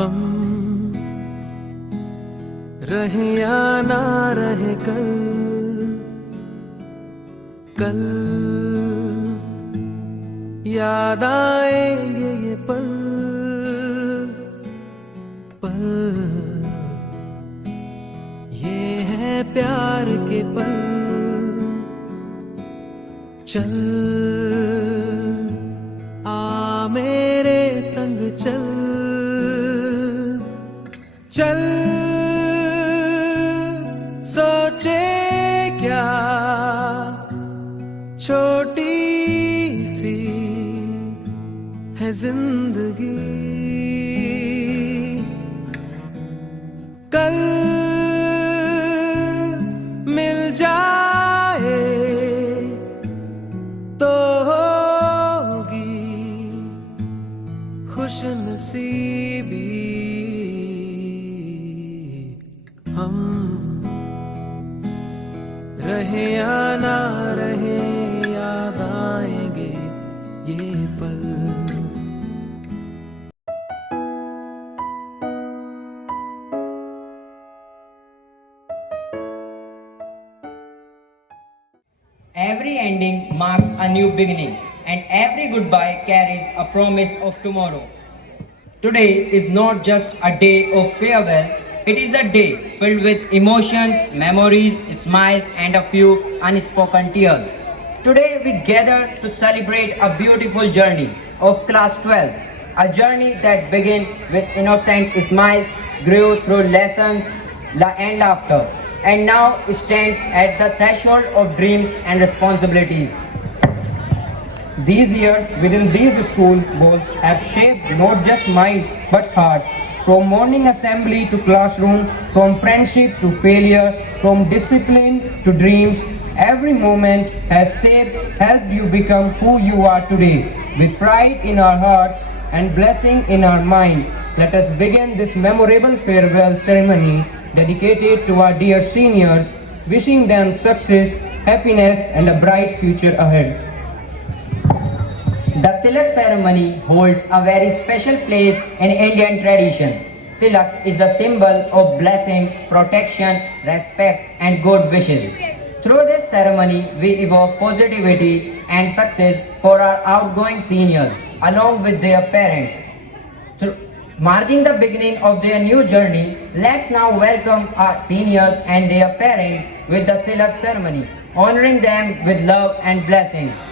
हम रहे या ना रहे कल, कल याद आएंगे ये पल, पल ये है प्यार के पल। चल आ मेरे संग चल, चल सोचे क्या छोटी सी है जिंदगी, कल मिल जाए तो होगी खुशनसीबी। हम रहे या ना रहे याद आएंगे ये पल। Every ending marks a new beginning, and every goodbye carries a promise of tomorrow. Today is not just a day of farewell, it is a day filled with emotions, memories, smiles, and a few unspoken tears. Today we gather to celebrate a beautiful journey of Class 12, a journey that began with innocent smiles, grew through lessons and laughter, and now stands at the threshold of dreams and responsibilities. These years within these school walls have shaped not just mind but hearts. From morning assembly to classroom, from friendship to failure, from discipline to dreams, every moment has helped you become who you are today. With pride in our hearts and blessing in our mind, let us begin this memorable farewell ceremony dedicated to our dear seniors, wishing them success, happiness and a bright future ahead. The Tilak ceremony holds a very special place in Indian tradition. Tilak is a symbol of blessings, protection, respect and good wishes. Through this ceremony, we evoke positivity and success for our outgoing seniors along with their parents. Marking the beginning of their new journey, let's now welcome our seniors and their parents with the Tilak ceremony, honoring them with love and blessings.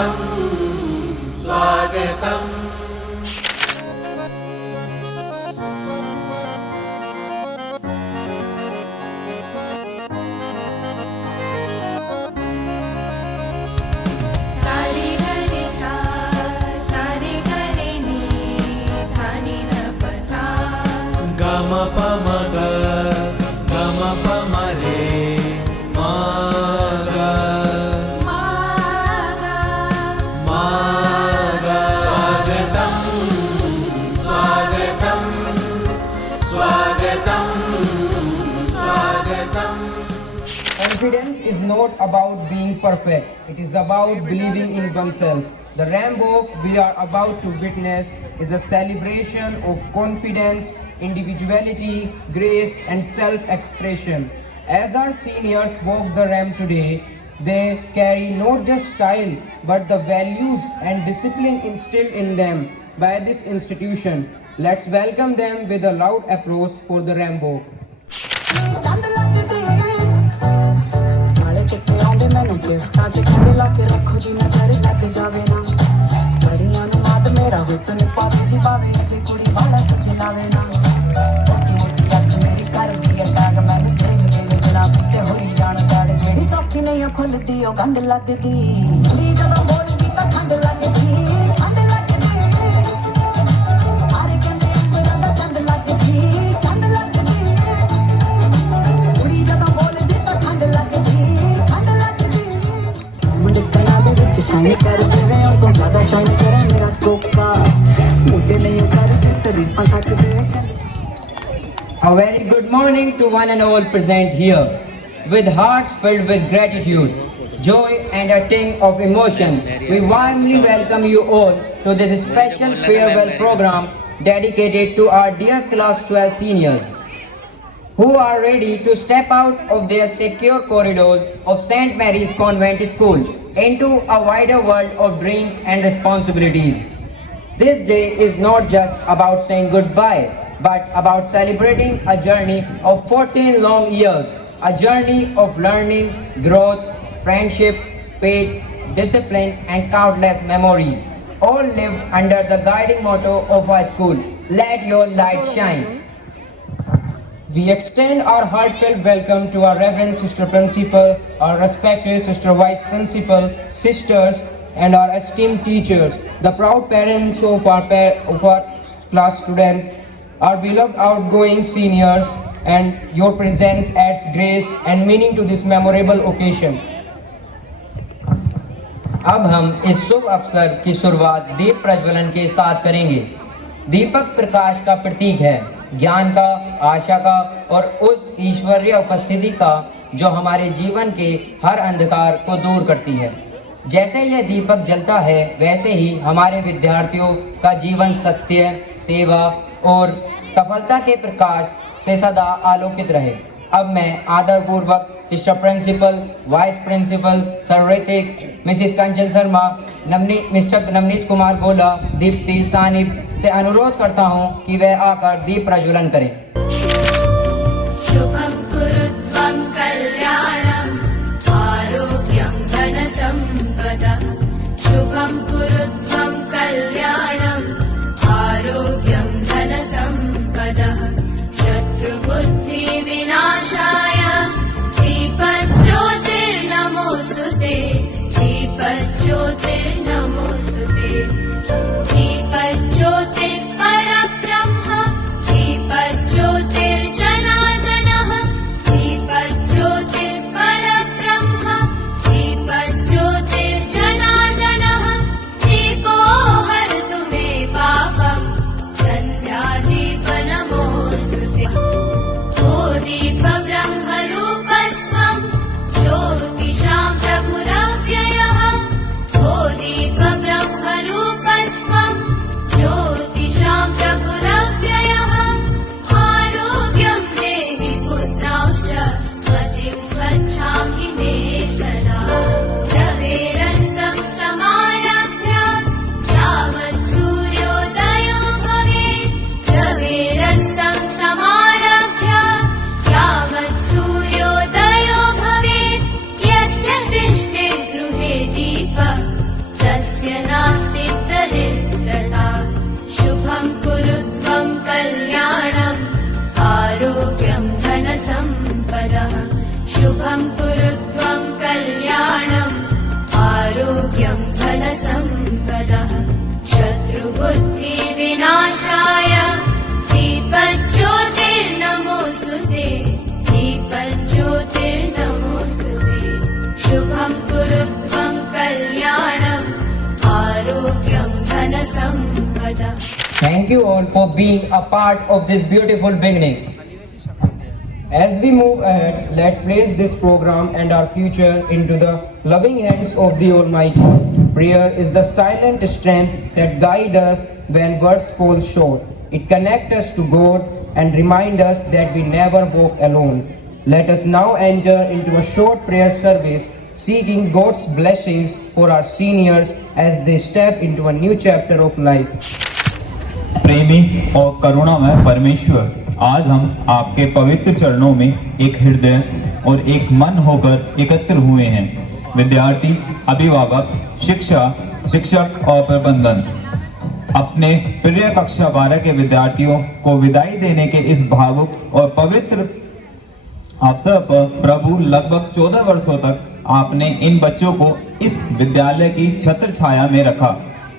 स्वागतं स्वागतम् सारे गरे सा सारे गरे नी धानी न पसा गम पम ग गम पम रे मा ग मागा मा ग स्वागतं स्वागतं स्वागतं स्वागतम् Confidence is not about being perfect, it is about believing in oneself. The Rambo we are about to witness is a celebration of confidence, individuality, grace, and self expression. As our seniors walk the ramp today, they carry not just style but the values and discipline instilled in them by this institution. Let's welcome them with a loud applause for the Rambo. ਚੰਦ ਲੱਗਦੇ ਨਾਲੇ ਚਿੱਟੇ ਆਉਂਦੇ ਮੈਨੂੰ ਗਿਫਟਾਂ ਚ ਕਹਿੰਦੇ ਲਾ ਕੇ ਰੱਖੋ ਜੀ ਨਜ਼ਰ ਲੱਗ ਜਾਵੇ ਨਾ ਬੜੀਆਂ ਨੂੰ ਮਾਤ ਮੇਰਾ ਹੁਸਨ ਪਾਵੇ ਜੀ ਪਾਵੇ ਜੇ ਕੁੜੀ ਵਾਲਾ ਕੁਝ ਲਾਵੇ ਨਾ ਮੋਟੀ ਮੋਟੀ ਅੱਖ ਮੇਰੀ ਕਰਦੀ ਅਟਾਕ ਮੈਨੂੰ ਦੇਖ ਕੇ ਵਿਗਣਾ ਪਿੱਟੇ ਹੋਈ ਜਾਣ ਦਾੜ ਜਿਹੜੀ ਸੌਖੀ ਨਹੀਂ ਉਹ ਖੁੱਲਦੀ ਉਹ ਗੰਢ ਲੱਗਦੀ ਲੀ ਜਦੋਂ ਬੋਲਦੀ ਤਾਂ ਖੰਡ ਲੱਗਦੀ ਖੰਡ ਲੱਗਦੀ ਸਾਰੇ ਕਹਿੰਦੇ ਅੰਬਰਾਂ ਦਾ ਚੰਦ ਲੱਗਦੀ ਚੰਦ ਲੱਗਦੀ ਕੁੜੀ ਜਦੋਂ ਬੋਲਦੀ ਤਾਂ ਖੰਡ ਲੱਗਦੀ ਖੰਡ ਲੱਗਦੀ ਮੁੰਡੇ ਕਲਾ ਦੇ ਵਿੱਚ ਸ਼ਾਈਨ ਕਰ ਦੇਵੇ ਉਹ ਤੋਂ ਜ਼ਿਆਦਾ ਸ਼ਾਈਨ ਕਰੇ ਮੇਰਾ ਕੋਕਾ ਮੁੰਡੇ ਨਹੀਂ ਕਰਦੇ ਤਰੀਫਾਂ ਕੱਟਦੇ A very good morning to one and all present here. With hearts filled with gratitude, joy and a ting of emotion, we warmly welcome you all to this special farewell program dedicated to our dear class 12 seniors who are ready to step out of their secure corridors of St. Mary's Convent School into a wider world of dreams and responsibilities. This day is not just about saying goodbye, but about celebrating a journey of 14 long years, a journey of learning, growth, friendship, faith, discipline, and countless memories, all lived under the guiding motto of our school, let your light shine. We extend our heartfelt welcome to our Reverend Sister Principal, our respected Sister Vice Principal, sisters, and our esteemed teachers, the proud parents of our class student, our beloved outgoing seniors, and your presence adds grace and meaning to this memorable occasion. अब हम इस शुभ अवसर की शुरुआत दीप प्रज्वलन के साथ करेंगे। दीपक प्रकाश का प्रतीक है, ज्ञान का, आशा का और उस ईश्वरीय उपस्थिति का जो हमारे जीवन के हर अंधकार को दूर करती है। जैसे यह दीपक जलता है वैसे ही हमारे विद्यार्थियों का जीवन सत्य, सेवा और सफलता के प्रकाश से सदा आलोकित रहे। अब मैं आदरपूर्वक sister principal, vice principal, sir Hrithik, Mrs Kanchan Sharma, mister Navneet Kumar Gola, Deepti, सानिब से अनुरोध करता हूं कि वह आकर दीप प्रज्वलन करें। शुभं कुरुत्वं कल्याणम् आरोग्यं धनसम्पदः शुभं कुरुत्वं कल्याणम् आरोग्यं धनसम्पदः शत्रुबुद्धिविनाशाय दीपज्योतिर्नमोऽस्तुते दीपज्योतिर्नमोऽस्तुते दीपज्योतिर्परब्रह्म दीपज्योतिर्जनार्दनः दीपज्योतिर्परब्रह्म दीपज्योतिर्जनार्दनः दीपो हरतु मे पापम् सन्ध्यादीपनमोऽस्तुते ओ दीप ब्रह्मरूपस्त्वम् ज्योतिषां प्रभुरव्ययः ओ दीप ब्रह्मरूपस्त्वम् ज्योतिषां प्रभुरव्ययः आरोग्यं देहि पुत्रांश्च मतिं स्वच्छां हि मे सदा रवेरस्तं समारभ्य यावत् सूर्योदयो भवेत् रवेरस्तं समारभ्य यावत् सूर्योदयो भवेत् यस्य तिष्ठेत् गृहे दीपः यस्य नास्ति दरिद्रता शुभं कुरु त्वं कल्याणम् आरोग्यं धनसम्पदः शुभं कुरु त्वं कल्याणम् आरोग्यं धनसम्पदः शत्रुबुद्धिविनाशाय दीपज्योतिर्नमोऽस्तुते दीपज्योतिर्नमोऽस्तुते शुभं कुरु त्वं कल्याणम् आरोग्यं धनसम्पदः. Thank you all for being a part of this beautiful beginning. As we move ahead, let's place this program and our future into the loving hands of the Almighty. Prayer is the silent strength that guides us when words fall short. It connects us to God and reminds us that we never walk alone. Let us now enter into a short prayer service, seeking God's blessings for our seniors as they step into a new chapter of life. प्रेमी और करुणामय परमेश्वर, आज हम आपके पवित्र चरणों में एक हृदय और एक मन होकर एकत्र हुए हैं। विद्यार्थी, अभिभावक, शिक्षक और प्रबंधन अपने प्रिय कक्षा 12 के विद्यार्थियों को विदाई देने के इस भावुक और पवित्र अवसर पर प्रभु लगभग 14 वर्षों तक आपने इन बच्चों को इस विद्यालय की छत्र छाया में रखा।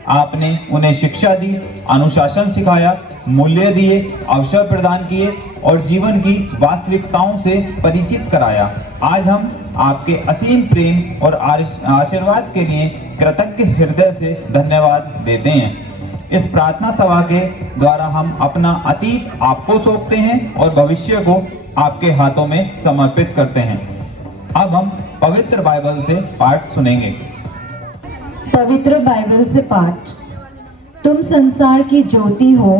आपने उन्हें शिक्षा दी, अनुशासन सिखाया, मूल्य दिए, अवसर प्रदान किए और जीवन की वास्तविकताओं से परिचित कराया। आज हम आपके असीम प्रेम और आशीर्वाद के लिए कृतज्ञ हृदय से धन्यवाद देते हैं। इस प्रार्थना सभा के द्वारा हम अपना अतीत आपको सौंपते हैं और भविष्य को आपके हाथों में समर्पित करते हैं। अब हम पवित्र बाइबल से पाठ सुनेंगे। पवित्र बाइबल से पाठ। तुम संसार की ज्योति हो,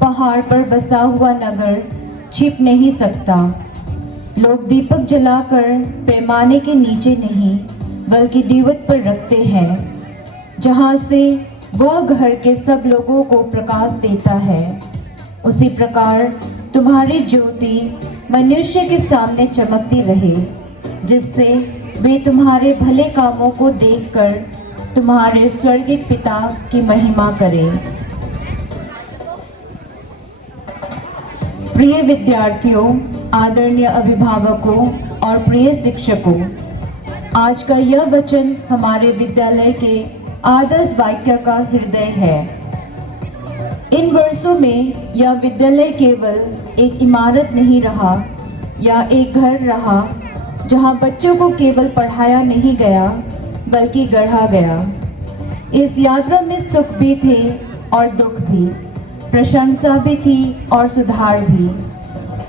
पहाड़ पर बसा हुआ नगर छिप नहीं सकता। लोग दीपक जलाकर पैमाने के नीचे नहीं बल्कि दीवट पर रखते हैं, जहाँ से वह घर के सब लोगों को प्रकाश देता है। उसी प्रकार तुम्हारी ज्योति मनुष्य के सामने चमकती रहे, जिससे वे तुम्हारे भले कामों को देखकर तुम्हारे स्वर्गीय पिता की महिमा करें। प्रिय विद्यार्थियों, आदरणीय अभिभावकों और प्रिय शिक्षकों, आज का यह वचन हमारे विद्यालय के आदर्श वाक्य का हृदय है। इन वर्षों में यह विद्यालय केवल एक इमारत नहीं रहा या एक घर रहा जहां बच्चों को केवल पढ़ाया नहीं गया बल्कि गढ़ा गया। इस यात्रा में सुख भी थे और दुख भी, प्रशंसा भी थी और सुधार भी।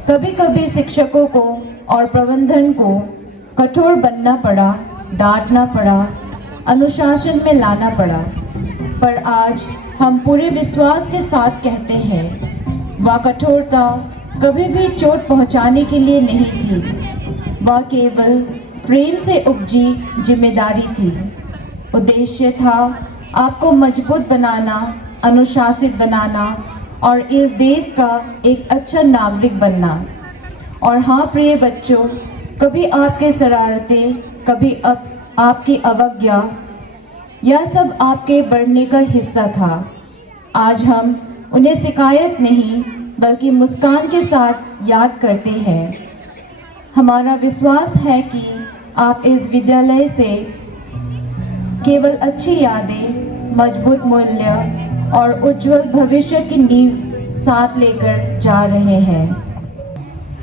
कभी कभी शिक्षकों को और प्रबंधन को कठोर बनना पड़ा, डांटना पड़ा, अनुशासन में लाना पड़ा, पर आज हम पूरे विश्वास के साथ कहते हैं, वह कठोरता कभी भी चोट पहुंचाने के लिए नहीं थी, वह केवल प्रेम से उपजी जिम्मेदारी थी। उद्देश्य था आपको मजबूत बनाना, अनुशासित बनाना और इस देश का एक अच्छा नागरिक बनना। और हाँ प्रिय बच्चों, कभी आपके शरारतें, कभी आपकी अवज्ञा, यह सब आपके बढ़ने का हिस्सा था। आज हम उन्हें शिकायत नहीं बल्कि मुस्कान के साथ याद करते हैं। हमारा विश्वास है कि आप इस विद्यालय से केवल अच्छी यादें, मजबूत मूल्य और उज्जवल भविष्य की नींव साथ लेकर जा रहे हैं।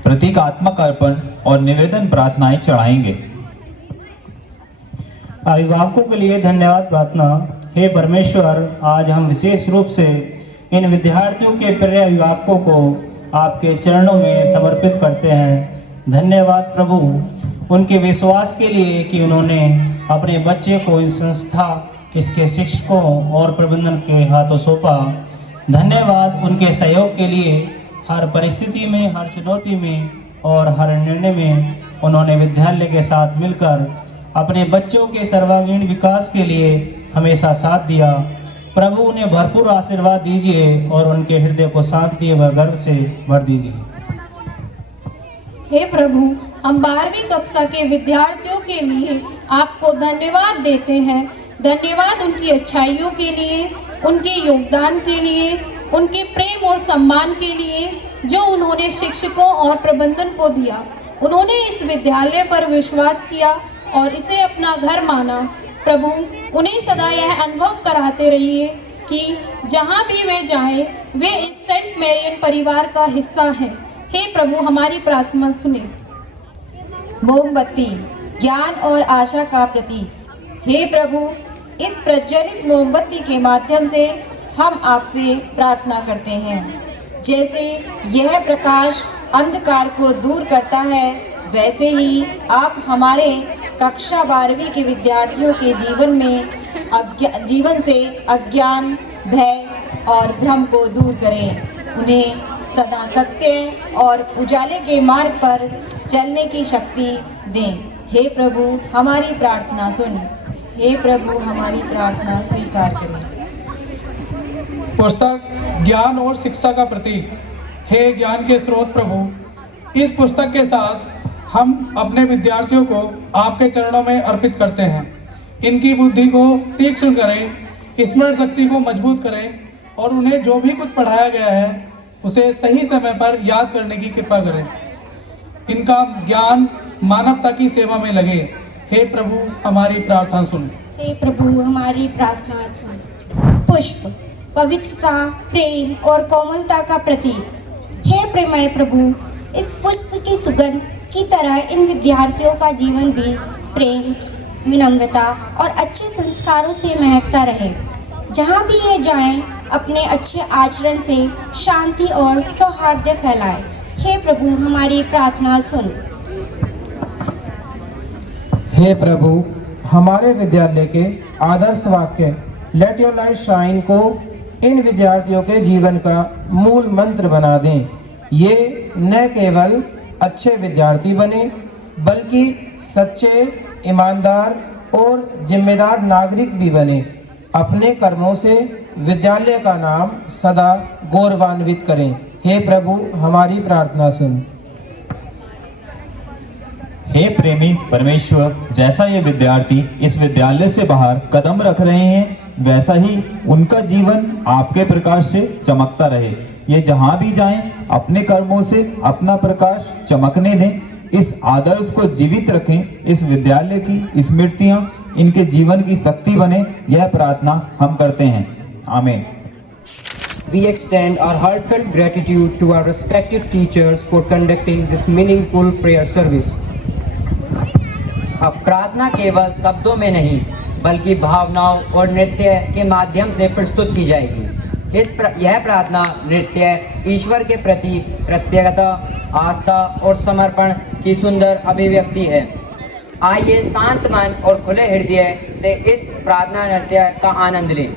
प्रतीकात्मक अर्पण और निवेदन प्रार्थनाएं चढ़ाएंगे। अभिभावकों के लिए धन्यवाद प्रार्थना। हे परमेश्वर, आज हम विशेष रूप से इन विद्यार्थियों के प्रिय अभिभावकों को आपके चरणों में समर्पित करते हैं। धन्यवाद प्रभु, उनके विश्वास के लिए कि उन्होंने अपने बच्चे को इस संस्था, इसके शिक्षकों और प्रबंधन के हाथों सौंपा। धन्यवाद उनके सहयोग के लिए। हर परिस्थिति में, हर चुनौती में और हर निर्णय में उन्होंने विद्यालय के साथ मिलकर अपने बच्चों के सर्वांगीण विकास के लिए हमेशा साथ दिया। प्रभु उन्हें भरपूर आशीर्वाद दीजिए और उनके हृदय को शांति व गर्व से भर दीजिए। हे प्रभु, हम 12वीं कक्षा के विद्यार्थियों के लिए आपको धन्यवाद देते हैं धन्यवाद उनकी अच्छाइयों के लिए, उनके योगदान के लिए, उनके प्रेम और सम्मान के लिए जो उन्होंने शिक्षकों और प्रबंधन को दिया। उन्होंने इस विद्यालय पर विश्वास किया और इसे अपना घर माना। प्रभु उन्हें सदा यह अनुभव कराते रहिए कि जहाँ भी वे जाएं, वे इस सेंट मैरियन परिवार का हिस्सा हैं। हे प्रभु हमारी प्रार्थना सुने। मोमबत्ती ज्ञान और आशा का प्रतीक। हे प्रभु, इस प्रज्वलित मोमबत्ती के माध्यम से हम आपसे प्रार्थना करते हैं। जैसे यह प्रकाश अंधकार को दूर करता है, वैसे ही आप हमारे कक्षा 12वीं के विद्यार्थियों के जीवन से अज्ञान, भय और भ्रम को दूर करें। उन्हें सदा सत्य और उजाले के मार्ग पर चलने की शक्ति दें। हे प्रभु हमारी प्रार्थना सुन। हे प्रभु हमारी प्रार्थना स्वीकार करें। पुस्तक ज्ञान और शिक्षा का प्रतीक। हे ज्ञान के स्रोत प्रभु, इस पुस्तक के साथ हम अपने विद्यार्थियों को आपके चरणों में अर्पित करते हैं। इनकी बुद्धि को तीक्ष्ण करें, स्मरण शक्ति को मजबूत करें और उन्हें जो भी कुछ पढ़ाया गया है उसे सही समय पर याद करने की कृपा करें। इनका ज्ञान मानवता की सेवा में लगे। हे प्रभु हमारी प्रार्थना सुन। हे प्रभु हमारी प्रार्थना सुन। पुष्प पवित्रता, प्रेम और कोमलता का प्रतीक। हे प्रेमय प्रभु, इस पुष्प की सुगंध की तरह इन विद्यार्थियों का जीवन भी प्रेम, विनम्रता और अच्छे संस्कारों से महकता रहे। जहाँ भी ये जाएं, अपने अच्छे आचरण से शांति और सौहार्द फैलाएं। हे प्रभु हमारी प्रार्थना सुन। हे प्रभु, हमारे विद्यालय के आदर्श वाक्य लेट योर लाइट शाइन को इन विद्यार्थियों के जीवन का मूल मंत्र बना दें। ये न केवल अच्छे विद्यार्थी बने, बल्कि सच्चे, ईमानदार और जिम्मेदार नागरिक भी बने। अपने कर्मों से विद्यालय का नाम सदा गौरवान्वित करें। हे प्रभु हमारी प्रार्थना सुन। हे प्रेमी परमेश्वर, जैसा ये विद्यार्थी इस विद्यालय से बाहर कदम रख रहे हैं, वैसा ही उनका जीवन आपके प्रकाश से चमकता रहे। ये जहाँ भी जाएं, अपने कर्मों से अपना प्रकाश चमकने दें। इस आदर्श को जीवित रखें। इस विद्यालय की स्मृतियाँ इनके जीवन की शक्ति बने, यह प्रार्थना हम करते हैं। आमीन। We extend our heartfelt gratitude to our respected teachers for conducting this meaningful prayer service. अब प्रार्थना केवल शब्दों में नहीं, बल्कि भावनाओं और नृत्य के माध्यम से प्रस्तुत की जाएगी। यह प्रार्थना नृत्य ईश्वर के प्रति कृतज्ञता, आस्था और समर्पण की सुंदर अभिव्यक्ति है। आइए शांत मन और खुले हृदय से इस प्रार्थना नृत्य का आनंद लें।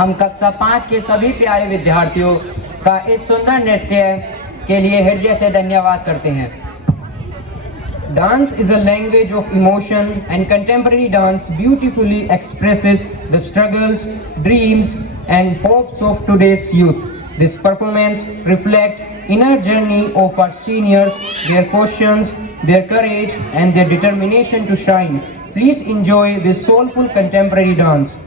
हम कक्षा 5 के सभी प्यारे विद्यार्थियों का इस सुंदर नृत्य के लिए हृदय से धन्यवाद करते हैं। Dance is a language of emotion, and contemporary dance beautifully expresses the struggles, dreams, and hopes of today's youth. This performance reflects inner journey of our seniors, their questions, their courage, and their determination to shine. Please enjoy this soulful contemporary dance.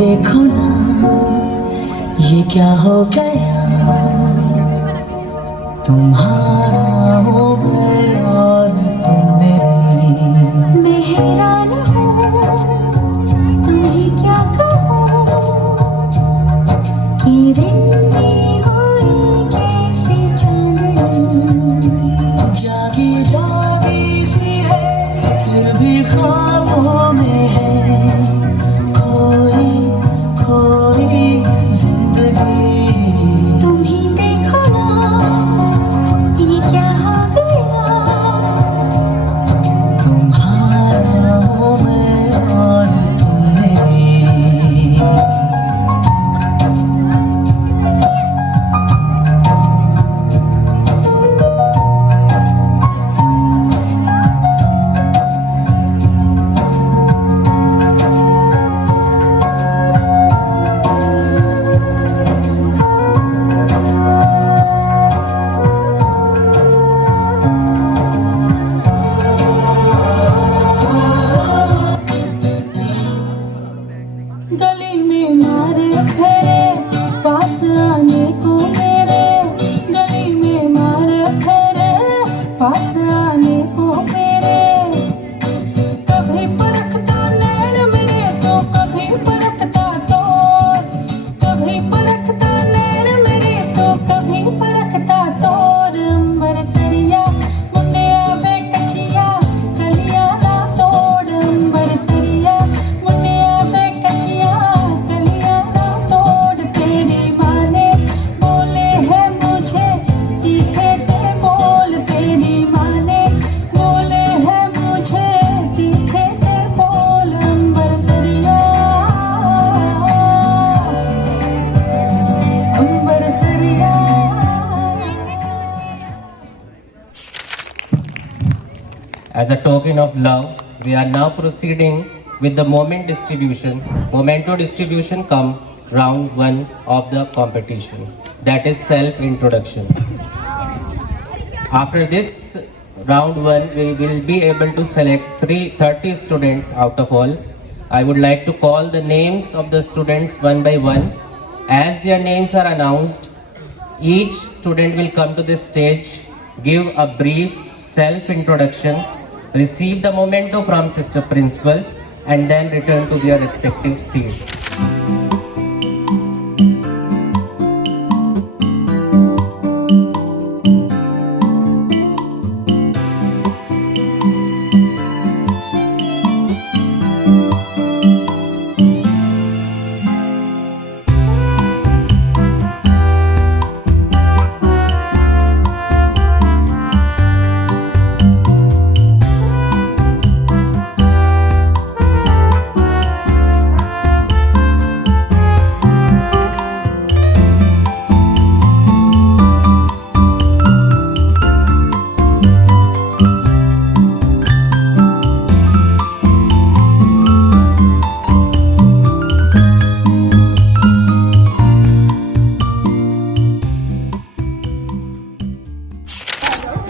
देखो ना ये क्या हो गया, तुम्हारा हो मैं और तुम मेरी। मैं हैरान हूँ तुम्हें क्या कहूँ कि रिंदी हुई कैसी चांदनी, जागी जागी सी है फिर भी ख्वाबों में है कोई जिंदगी। तुम ही देखो ना ये क्या हो गया, तुम्हारा हो मैं और तुम मेरी। गली में मारे फेरे पास आने को मेरे, गली में मारे फेरे पास आने को मेरे। कभी परखता नैन मेरे तो कभी परखता तोर, कभी परखता नैन मेरे तो कभी परखता तोर। अंबर सरिया मुंडे आवे कचिया कलिया ना तोड़, अंबर सरिया मुंडे आवे कचिया कलिया ना तोड़। तेरी माँ ने बोले है मुझे तीखे से बोल, तेरी माँ ने बोले है मुझे तीखे से बोल। अंबर सरिया अंबर सरिया। As a token of love, we are now proceeding with the memento distribution come round 1 of the competition, that is self-introduction. After this round 1, we will be able to select 30 students out of all. I would like to call the names of the students one by one. As their names are announced, each student will come to this stage, give a brief self-introduction, receive the memento from Sister Principal, and then return to their respective seats.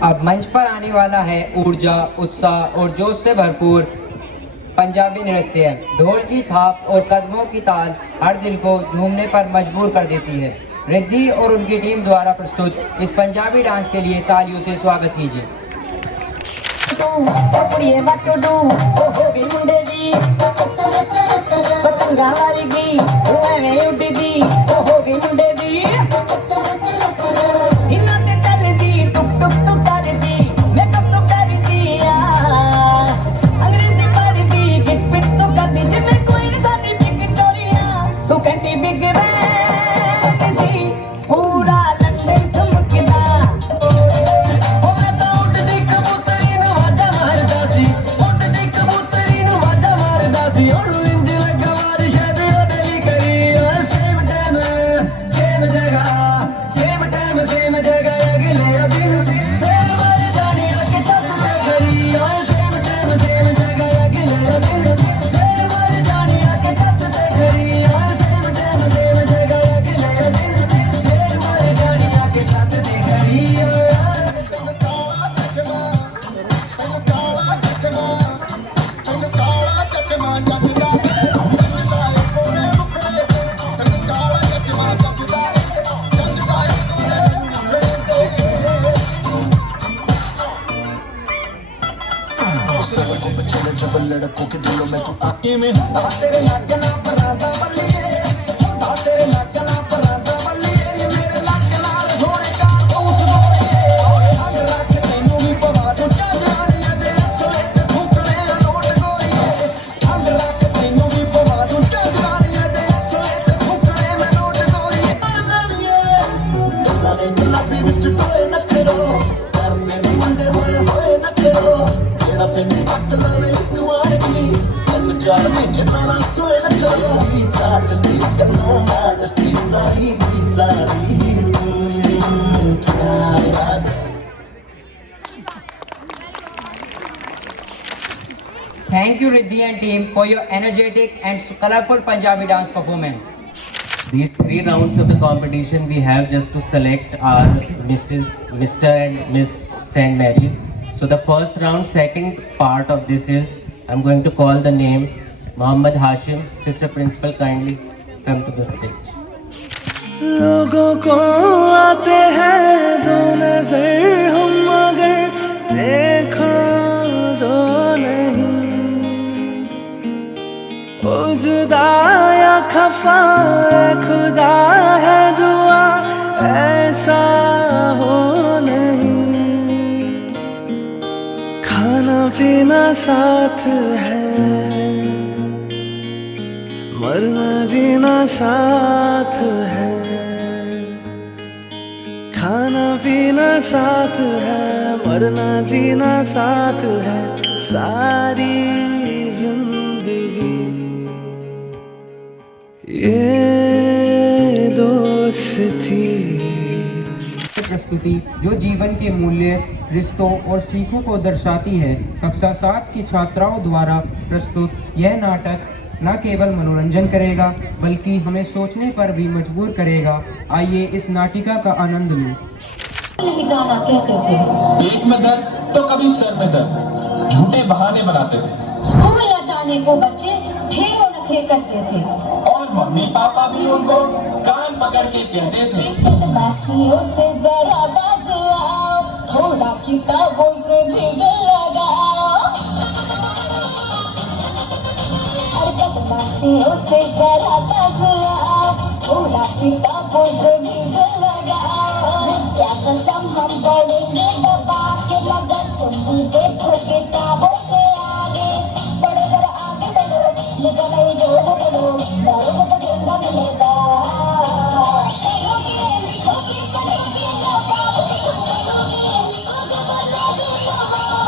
अब मंच पर आने वाला है ऊर्जा, उत्साह और जोश से भरपूर पंजाबी नृत्य। ढोल की थाप और कदमों की ताल हर दिल को झूमने पर मजबूर कर देती है। रिद्धि और उनकी टीम द्वारा प्रस्तुत इस पंजाबी डांस के लिए तालियों से स्वागत कीजिए। तू कहती Big Ben brilliant team for your energetic and colorful Punjabi dance performance. These 3 rounds of the competition we have just to select our Mr. and Miss St. Mary's. So the first round, second part of this is, I'm going to call the name Muhammad Hashim. Sister Principal, kindly come to the stage. लोगों को आते हैं दो नजर, हम मगर देखो दो नहीं। ओ जुदा या खफा खुदा है दुआ ऐसा हो नहीं। खाना पीना साथ है, मरना जीना साथ है। खाना पीना साथ है, मरना जीना साथ है। सारी जिंदगी ये दोस्ती। प्रस्तुति जो जीवन के मूल्य, रिश्तों और सीखों को दर्शाती है। कक्षा 7 की छात्राओं द्वारा प्रस्तुत यह नाटक न केवल मनोरंजन करेगा बल्कि हमें सोचने पर भी मजबूर करेगा। आइए इस नाटिका का आनंद लें। नहीं जाना कहते थे, पेट में दर्द तो कभी सर में दर्द, झूठे बहाने बनाते थे। स्कूल न जाने को बच्चे ढेरों नखरे करते थे और मम्मी पापा भी उनको कान पकड़ के कहते थे, बदमाशियों से जरा बाज आओ, थोड़ा किताबों से भी दिल लगाओ। बदमाशियों से जरा बाज आओ, थोड़ा किताबों से भी दिल लगाओ। क्या कसम हम पढ़ेंगे दबा के, मगर तुम भी देखो किताबों से आगे बढ़ो, जरा आगे बढ़ो, लेकर नहीं जो वो बढ़ो, दारों को पढ़ेगा मिलेगा। पढ़ोगे लिखोगे पढ़ोगे नवाब, पढ़ोगे लिखोगे बनोगे नवाब,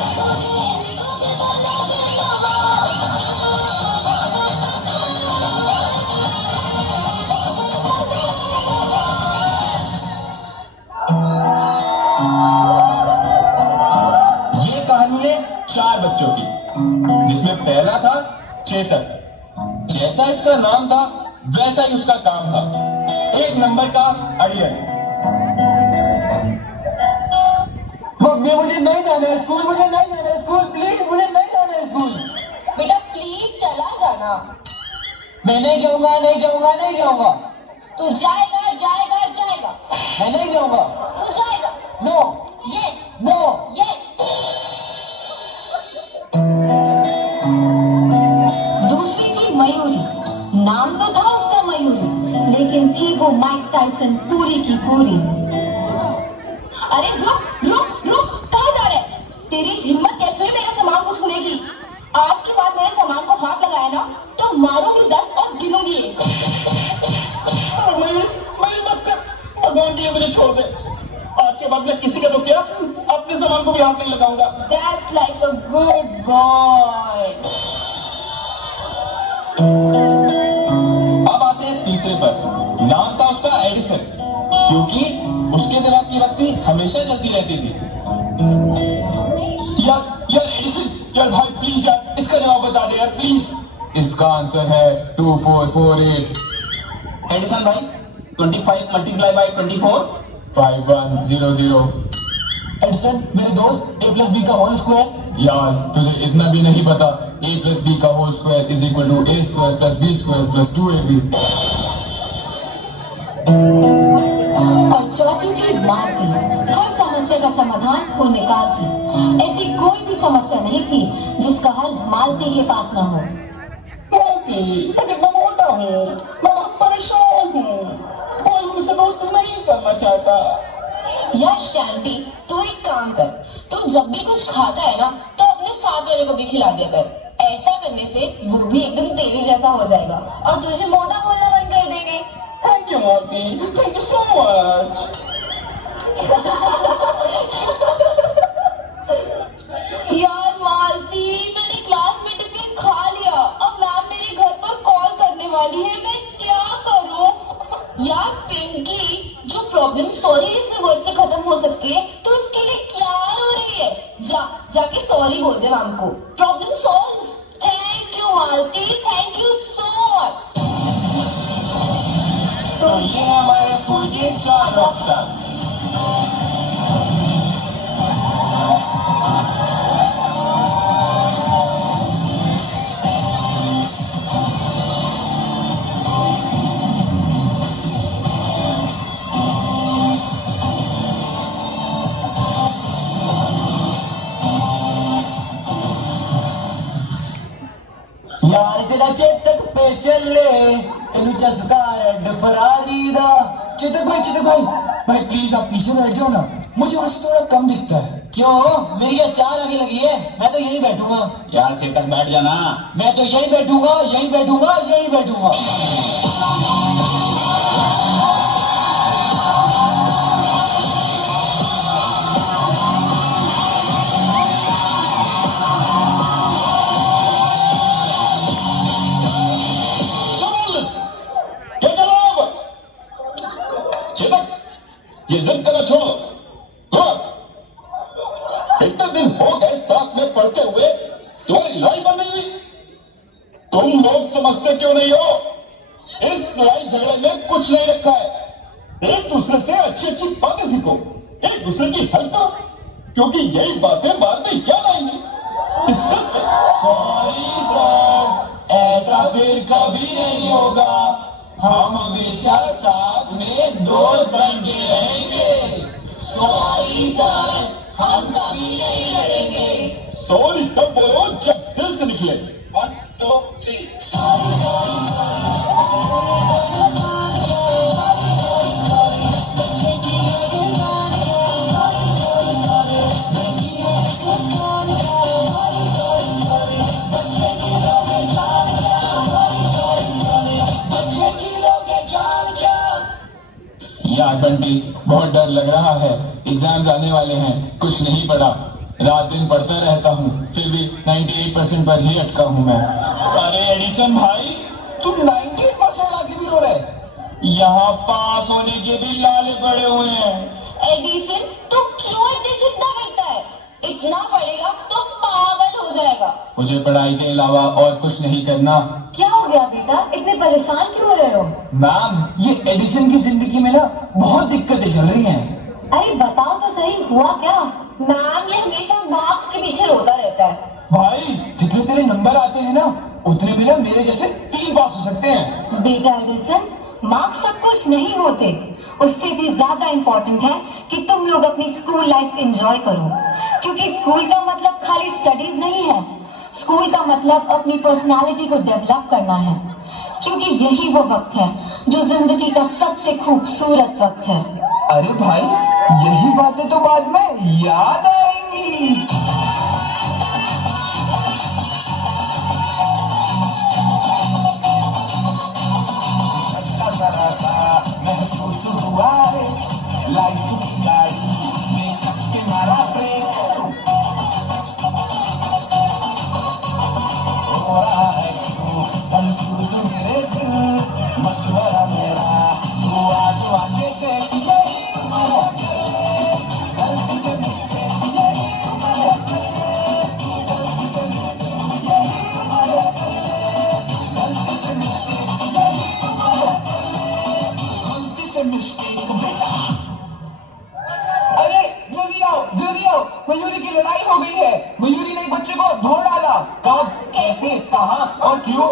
पढ़ोगे लिखोगे बनोगे नवाब, पढ़ोगे लिखोगे बनोगे नवाब। ये कहानी है 4 बच्चों की, जिसमें पहला था चेतक। जैसा इसका नाम था वैसा ही उसका काम था, 1 नंबर का अड़ियल। मम्मी मुझे नहीं जाना है स्कूल, मुझे नहीं जाना है स्कूल, प्लीज मुझे नहीं जाना है स्कूल। बेटा प्लीज चला जाना। मैं नहीं जाऊंगा, नहीं जाऊंगा, नहीं जाऊंगा। तू जाएगा जाएगा जाएगा, मैं नहीं जाऊंगा। तू जाएगा। No yes no. यस। दूसरी थी मयूरी, नाम तो था उसका मयूरी, लेकिन थी वो माइक टाइसन पूरी की पूरी। अरे रुक रुक रुक, कहाँ जा रहे? तेरी हिम्मत कैसे है मेरे सामान को छूने की? आज के बाद मेरे सामान को हाथ लगाया ना तो मारूंगी 10 और गिनूंगी 1। मयूर बस कर, भगवान की मुझे छोड़ दे। आज के बाद मैं किसी का तो क्या, अपने सामान को भी हाथ नहीं लगाऊंगा। That's like a good boy. अब आते हैं तीसरे पर। नाम था उसका एडिसन, क्योंकि उसके दिमाग की बत्ती हमेशा जलती रहती थी। यार एडिसन, यार भाई प्लीज यार, इसका जवाब बता दे यार प्लीज। इसका आंसर है 2448। एडिसन भाई 25 मल्टीप्लाई बाई 24 5100। एडिसन मेरे दोस्त, a + b का होल स्क्वायर। यार तुझे इतना भी नहीं पता, a + b का whole square is equal to a square plus b square plus 2ab। और चौथी थी मालती, हर समस्या का समाधान वो निकालती। ऐसी कोई भी समस्या नहीं थी जिसका हल मालती के पास ना हो। मालती, मैं कितना मोटा हूँ, मैं बहुत परेशान हूँ, कोई मुझसे दोस्ती नहीं करना चाहता। यार शांति, तू एक काम कर, तू जब भी कुछ खाता है ना तो अपने साथ वाले को भी खिला दिया कर। ऐसा करने से वो भी एकदम तेरे जैसा हो जाएगा और तुझे मोटा बोलना बंद कर देंगे। Thank you Malti, thank you so much. यार मालती, मैंने क्लास में टिफिन खा लिया, अब मैम मेरे घर पर कॉल करने वाली है, मैं क्या करूं? यार पिंकी, जो प्रॉब्लम सॉरी जैसे वर्ड से खत्म हो सकती है तो उसके लिए क्या रो रही है? जा सॉरी बोल दे मैम को। Problem solve. Thank you Malti, thank you so much. तो ये हमारे स्कूल के 4 रॉकस्टार। यार तेरा चेतक पे चले तेनू चस्का रेड फरारी दा। चेतक भाई भाई प्लीज आप पीछे बैठ जाओ ना, मुझे वहां से थोड़ा कम दिखता है। क्यों, मेरी क्या 4 आगे लगी है? मैं तो यहीं बैठूंगा। यार चेतक बैठ जाना। मैं तो यहीं बैठूंगा। ये जिद करना छोड़ो। हाँ, इतने दिन हो गए साथ में पढ़ते हुए, तुम्हारी लड़ाई बंद नहीं हुई। तुम लोग समझते क्यों नहीं हो? इस लड़ाई झगड़े में कुछ नहीं रखा है। एक दूसरे से अच्छी अच्छी बातें सीखो, एक दूसरे की हेल्प करो, क्योंकि यही बातें बाद में याद आएंगी। सॉरी सर, ऐसा फिर कभी नहीं होगा। हम हमेशा साथ में दोस्त बन के रहेंगे। सॉरी सर, हम कभी नहीं लड़ेंगे। सॉरी तब बोलो जब दिल से निकले। 1 2 3। यार बंटी, बहुत डर लग रहा है। एग्जाम्स आने वाले हैं, कुछ नहीं पढ़ा। रात दिन पढ़ता रहता हूँ, फिर भी 98% पर ही अटका हूँ मैं। अरे एडिसन भाई, तुम 98% लाके भी रो रहे। यहाँ पास होने के भी लाले पड़े हुए हैं। एडिसन, तू क्यों इतनी चिंता करता है? इतना पढ़ेगा तो पागल हो जाएगा। मुझे पढ़ाई के अलावा और कुछ नहीं करना। क्या हो गया बेटा, इतने परेशान क्यों हो रहे हो? मैम, ये एडिसन की जिंदगी में ना बहुत दिक्कतें चल रही हैं। अरे बताओ तो सही, हुआ क्या? मैम, ये हमेशा मार्क्स के पीछे रोता रहता है। भाई, जितने तेरे नंबर आते हैं ना, उतने भी ना मेरे जैसे 3 पास हो सकते हैं। बेटा एडिसन, मार्क्स सब कुछ नहीं होते। उससे भी ज्यादा इम्पोर्टेंट है कि तुम लोग अपनी स्कूल लाइफ एंजॉय करो, क्योंकि स्कूल का मतलब खाली स्टडीज नहीं है। स्कूल का मतलब अपनी पर्सनालिटी को डेवलप करना है, क्योंकि यही वो वक्त है जो जिंदगी का सबसे खूबसूरत वक्त है। अरे भाई, यही बातें तो बाद में याद आएंगी। महसूस हुआ है लाइफ की गाड़ी में कस के मारा ब्रेक। हो रहा है क्यों कंफ्यूज मेरे दिल, मशवरा मेरा तू आजमा के देख। गलती से मिस्टेक, गलती से मिस्टेक, गलती से मिस्टेक, गलती से मिस्टेक बेटा। अरे जल्दी आओ, मयूरी की लड़ाई हो गई है। मयूरी ने एक बच्चे को धो डाला। कब, कैसे, कहाँ और क्यों?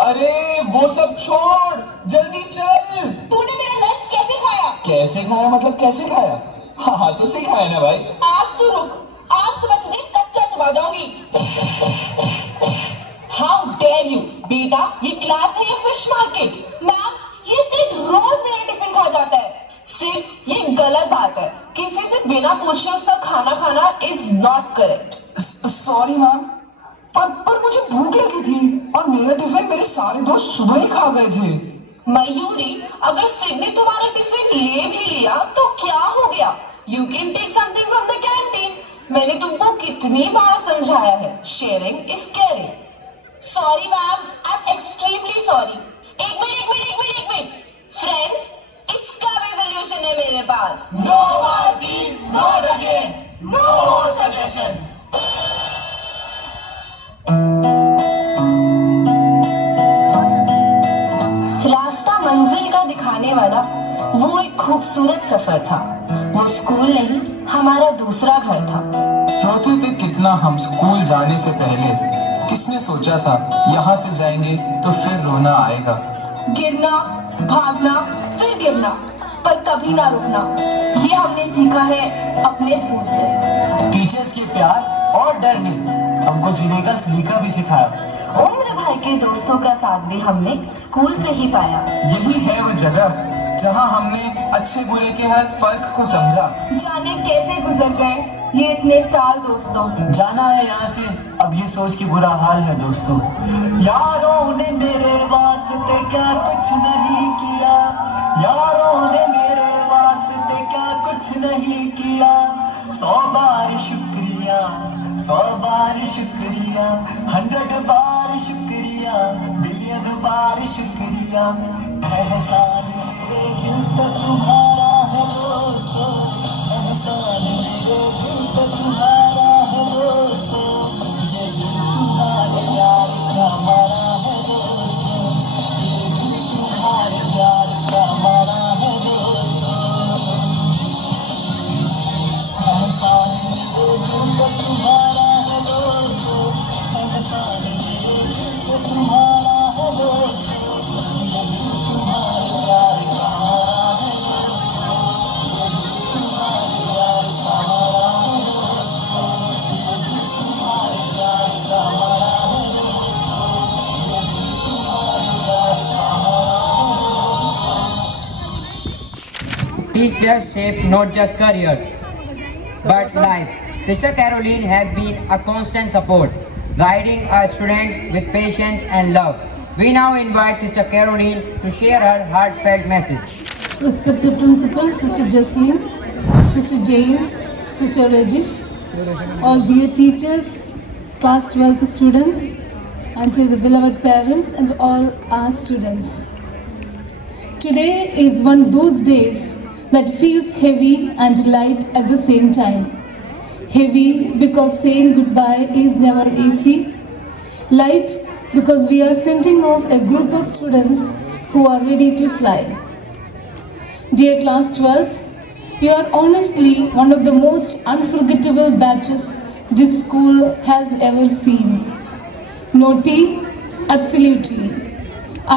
अरे वो सब छोड़, जल्दी चल। तूने मेरा लंच कैसे खाया? कैसे खाया मतलब कैसे खाया? हाँ हाथों से खाया ना भाई। आज तू रुक, आज तो मैं तुझे कच्चा चबा जाऊंगी। हाउ डेयर यू बेटा, ये क्लास है या फिश मार्केट? मैम, ये सिर्फ रोज मेरा टिफिन खा जाता है। सिर्फ ये गलत बात है। किसी से बिना पूछे उसका खाना खाना is not correct. Sorry ma'am, पर मुझे भूख लगी थी और मेरा टिफिन मेरे सारे दोस्त सुबह ही खा गए थे। मयूरी, अगर सिड ने तुम्हारा टिफिन ले भी लिया तो क्या हो गया? You can take something from the canteen. मैंने तुमको कितनी बार समझाया है, sharing is caring. Sorry ma'am, I am extremely sorry. एक मिनट। फ्रेंड्स, इसका भी सॉल्यूशन है मेरे पास। No marking, not again, no suggestions. जाने वाला वो एक खूबसूरत सफर था। वो स्कूल नहीं, हमारा दूसरा घर था। रोते थे कितना हम स्कूल जाने से पहले, किसने सोचा था यहाँ से जाएंगे तो फिर रोना आएगा। गिरना, भागना, फिर गिरना, पर कभी ना रुकना, ये हमने सीखा है अपने स्कूल से। टीचर्स के प्यार और डर ने हमको जीने का सलीका भी सिखाया। उम्र भर के दोस्तों का साथ भी हमने स्कूल से ही पाया। यही है वो जगह जहाँ हमने अच्छे बुरे के हर फर्क को समझा। जाने कैसे गुजर गए ये इतने साल दोस्तों। जाना है यहाँ से अब ये सोच के बुरा हाल है दोस्तों। यारों ने मेरे वास्ते क्या कुछ नहीं किया, यारों ने मेरे वास्ते क्या कुछ नहीं किया। 100 बार शुक्रिया, 100 बार शुक्रिया, 100 बार शुक्रिया, बिलियन बार शुक्रिया। एहसान मेरे दिल पे तुम्हारा है दोस्तों, एहसान मेरे दिल पे तुम्हारा है दोस्तों। ये दिल तुम्हारे यार का मारा है दोस्तों, ये दिल तुम्हारे प्यार का मारा है दोस्तों। एहसान मेरे दिल पे तुम्हारा है दोस्तों, एहसान मेरे दिल पे तुम्हारा है दोस्तों। ये दिल तुम्हारे प्यार का मारा है दोस्तों, ये दिल तुम्हारे प्यार का मारा है दोस्तों। ये दिल तुम्हारे प्यार का मारा है दोस्तों, ये दिल तुम्हारे प्यार का मारा है दोस्तों। Teachers shape not just careers but lives. Sister Caroline has been a constant support, guiding our students with patience and love. We now invite Sister Caroline to share her heartfelt message. Respected Principal, Sister Jasleen, Sister Jane, Sister Regis, all dear teachers, class 12th students, and to the beloved parents and all our students. Today is one of those days that feels heavy and light at the same time. Heavy because saying goodbye is never easy. Light because we are sending off a group of students who are ready to fly. Dear class 12, you are honestly one of the most unforgettable batches this school has ever seen. Naughty? Absolutely.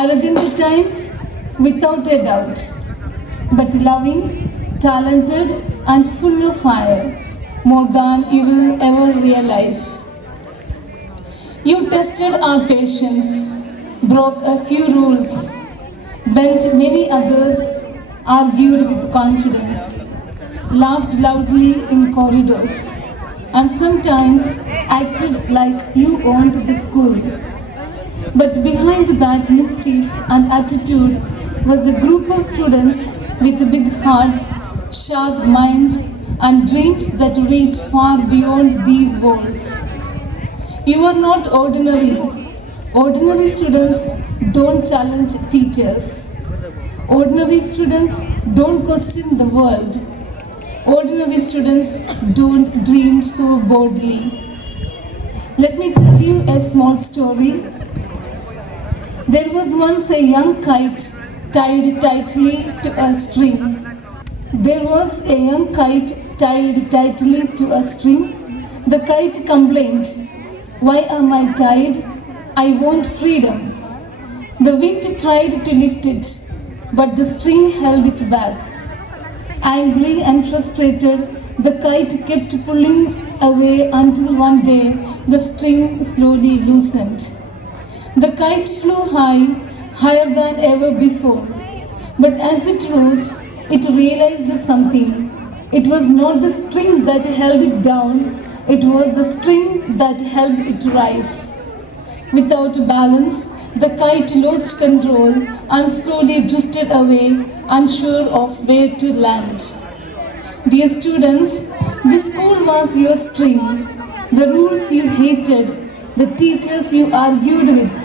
Arrogant at times? Without a doubt. But loving, talented and full of fire, more than you will ever realize. You tested our patience, broke a few rules, bent many others, argued with confidence, laughed loudly in corridors, and sometimes acted like you owned the school. But behind that mischief and attitude was a group of students with big hearts, sharp minds, and dreams that reach far beyond these walls. You are not ordinary. Ordinary students don't challenge teachers. Ordinary students don't question the world. Ordinary students don't dream so boldly. Let me tell you a small story. There was once a young kite tied tightly to a string. There was a young kite tied tightly to a string. The kite complained, "Why am I tied? I want freedom." The wind tried to lift it, but the string held it back. Angry and frustrated, the kite kept pulling away until one day the string slowly loosened. The kite flew high, higher than ever before. But as it rose, it realized something. It was not the string that held it down, it was the string that helped it rise. Without balance, the kite lost control and slowly drifted away, unsure of where to land. Dear students, this school was your string. The rules you hated, the teachers you argued with,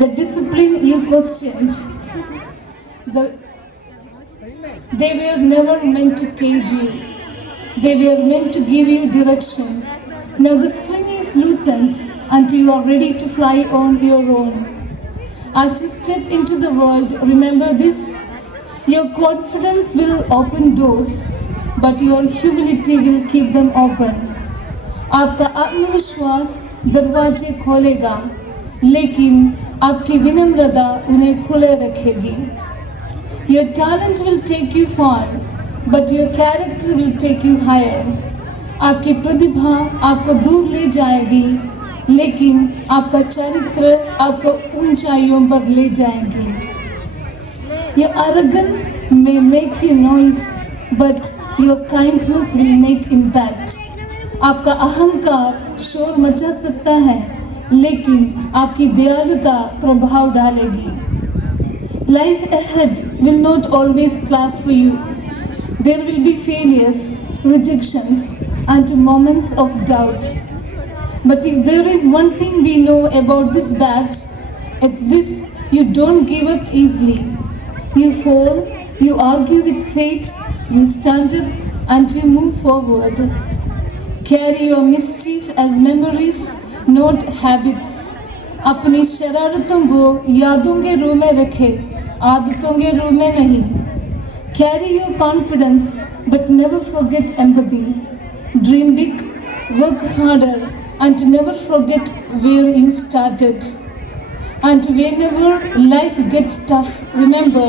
the discipline you questioned. They were never meant to cage you. They were meant to give you direction. Now the string is loosened and you are ready to fly on your own. As you step into the world, remember this: Your confidence will open doors, but your humility will keep them open. आपका आत्मविश्वास दरवाजे खोलेगा, लेकिन आपकी विनम्रता उन्हें खुले रखेगी. Your talent will take you far, but your character will take you higher. आपकी प्रतिभा आपको दूर ले जाएगी, लेकिन आपका चरित्र आपको ऊंचाइयों पर ले जाएगी. Your arrogance may make you noise, but your kindness will make impact. आपका अहंकार शोर मचा सकता है, लेकिन आपकी दयालुता प्रभाव डालेगी. Life ahead will not always clap for you. There will be failures, rejections, and moments of doubt. But if there is one thing we know about this batch, it's this: you don't give up easily. You fall, you argue with fate, you stand up, and you move forward. Carry your mischief as memories, not habits. अपनी शरारतों को यादों के रूप में रखें, आदतों के रूप में नहीं. Carry your confidence, but never forget empathy. Dream big, work harder, and never forget where you started. And whenever life gets tough, remember,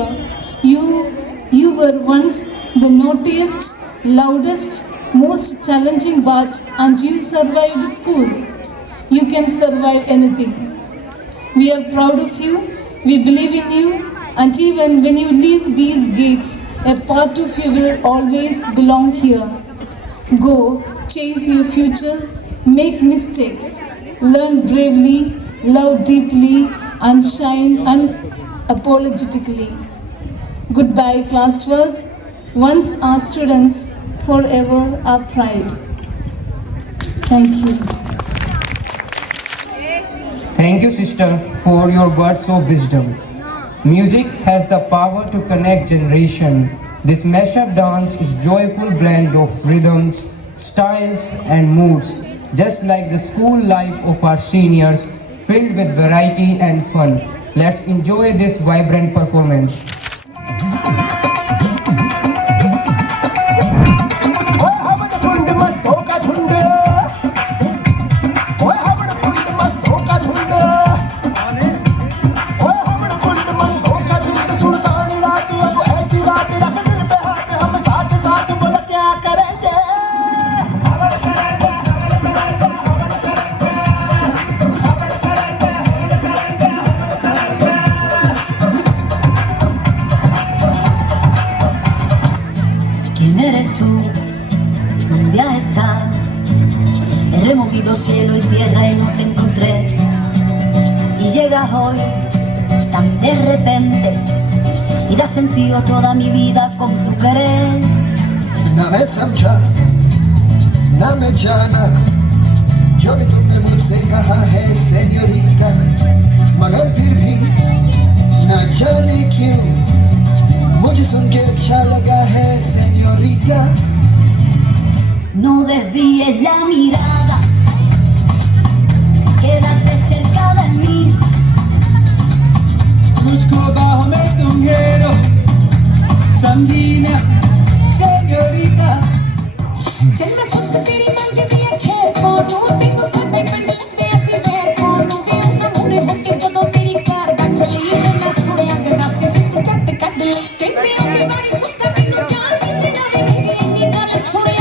you were once the naughtiest, loudest, most challenging batch, and you survived school. You can survive anything. We are proud of you, we believe in you, and even when you leave these gates, a part of you will always belong here. Go, chase your future, make mistakes, learn bravely, love deeply, and shine unapologetically. Goodbye, Class 12. Once our students, forever our pride. Thank you. Thank you, sister, for your words of wisdom. Music has the power to connect generation. This mashup dance is joyful blend of rhythms, styles, and moods, just like the school life of our seniors, filled with variety and fun. Let's enjoy this vibrant performance. He removido cielo y tierra y no te encontré. Y llegas hoy tan de repente y das sentido a toda mi vida con tu querer. ना मैं समझा ना मैं जाना जो भी तुमने मुझसे कहा है सेन्योरिटा, मगर फिर भी ना जाने क्यों मुझे सुन के अच्छा लगा है senorita. No desvíes la mirada, quédate cerca de mí. मुझको बाहों में तुम घेरो, समझी ना señorita. जब मैं सुन तेरी मंगती है खैर कौनू, तेनू साडे पिंड लंदे असी वैर कौनू. वे उन्हां मूरे होके जदों तेरी कार बच लई ते मैं सुनिया गंडासे सिੱਧ झट ਕੱਢ ਲਈ. ਕਹਿੰਦੇ ਆਂਦੀ ਵਾਰੀ ਸੁੱਕਾ ਮੈਨੂੰ ਜਾਣ ਵਿੱਚ ਜਾਵੇ, ਮੇਰੀ ਇੰਨੀ ਗੱਲ ਸੁਣਿਆ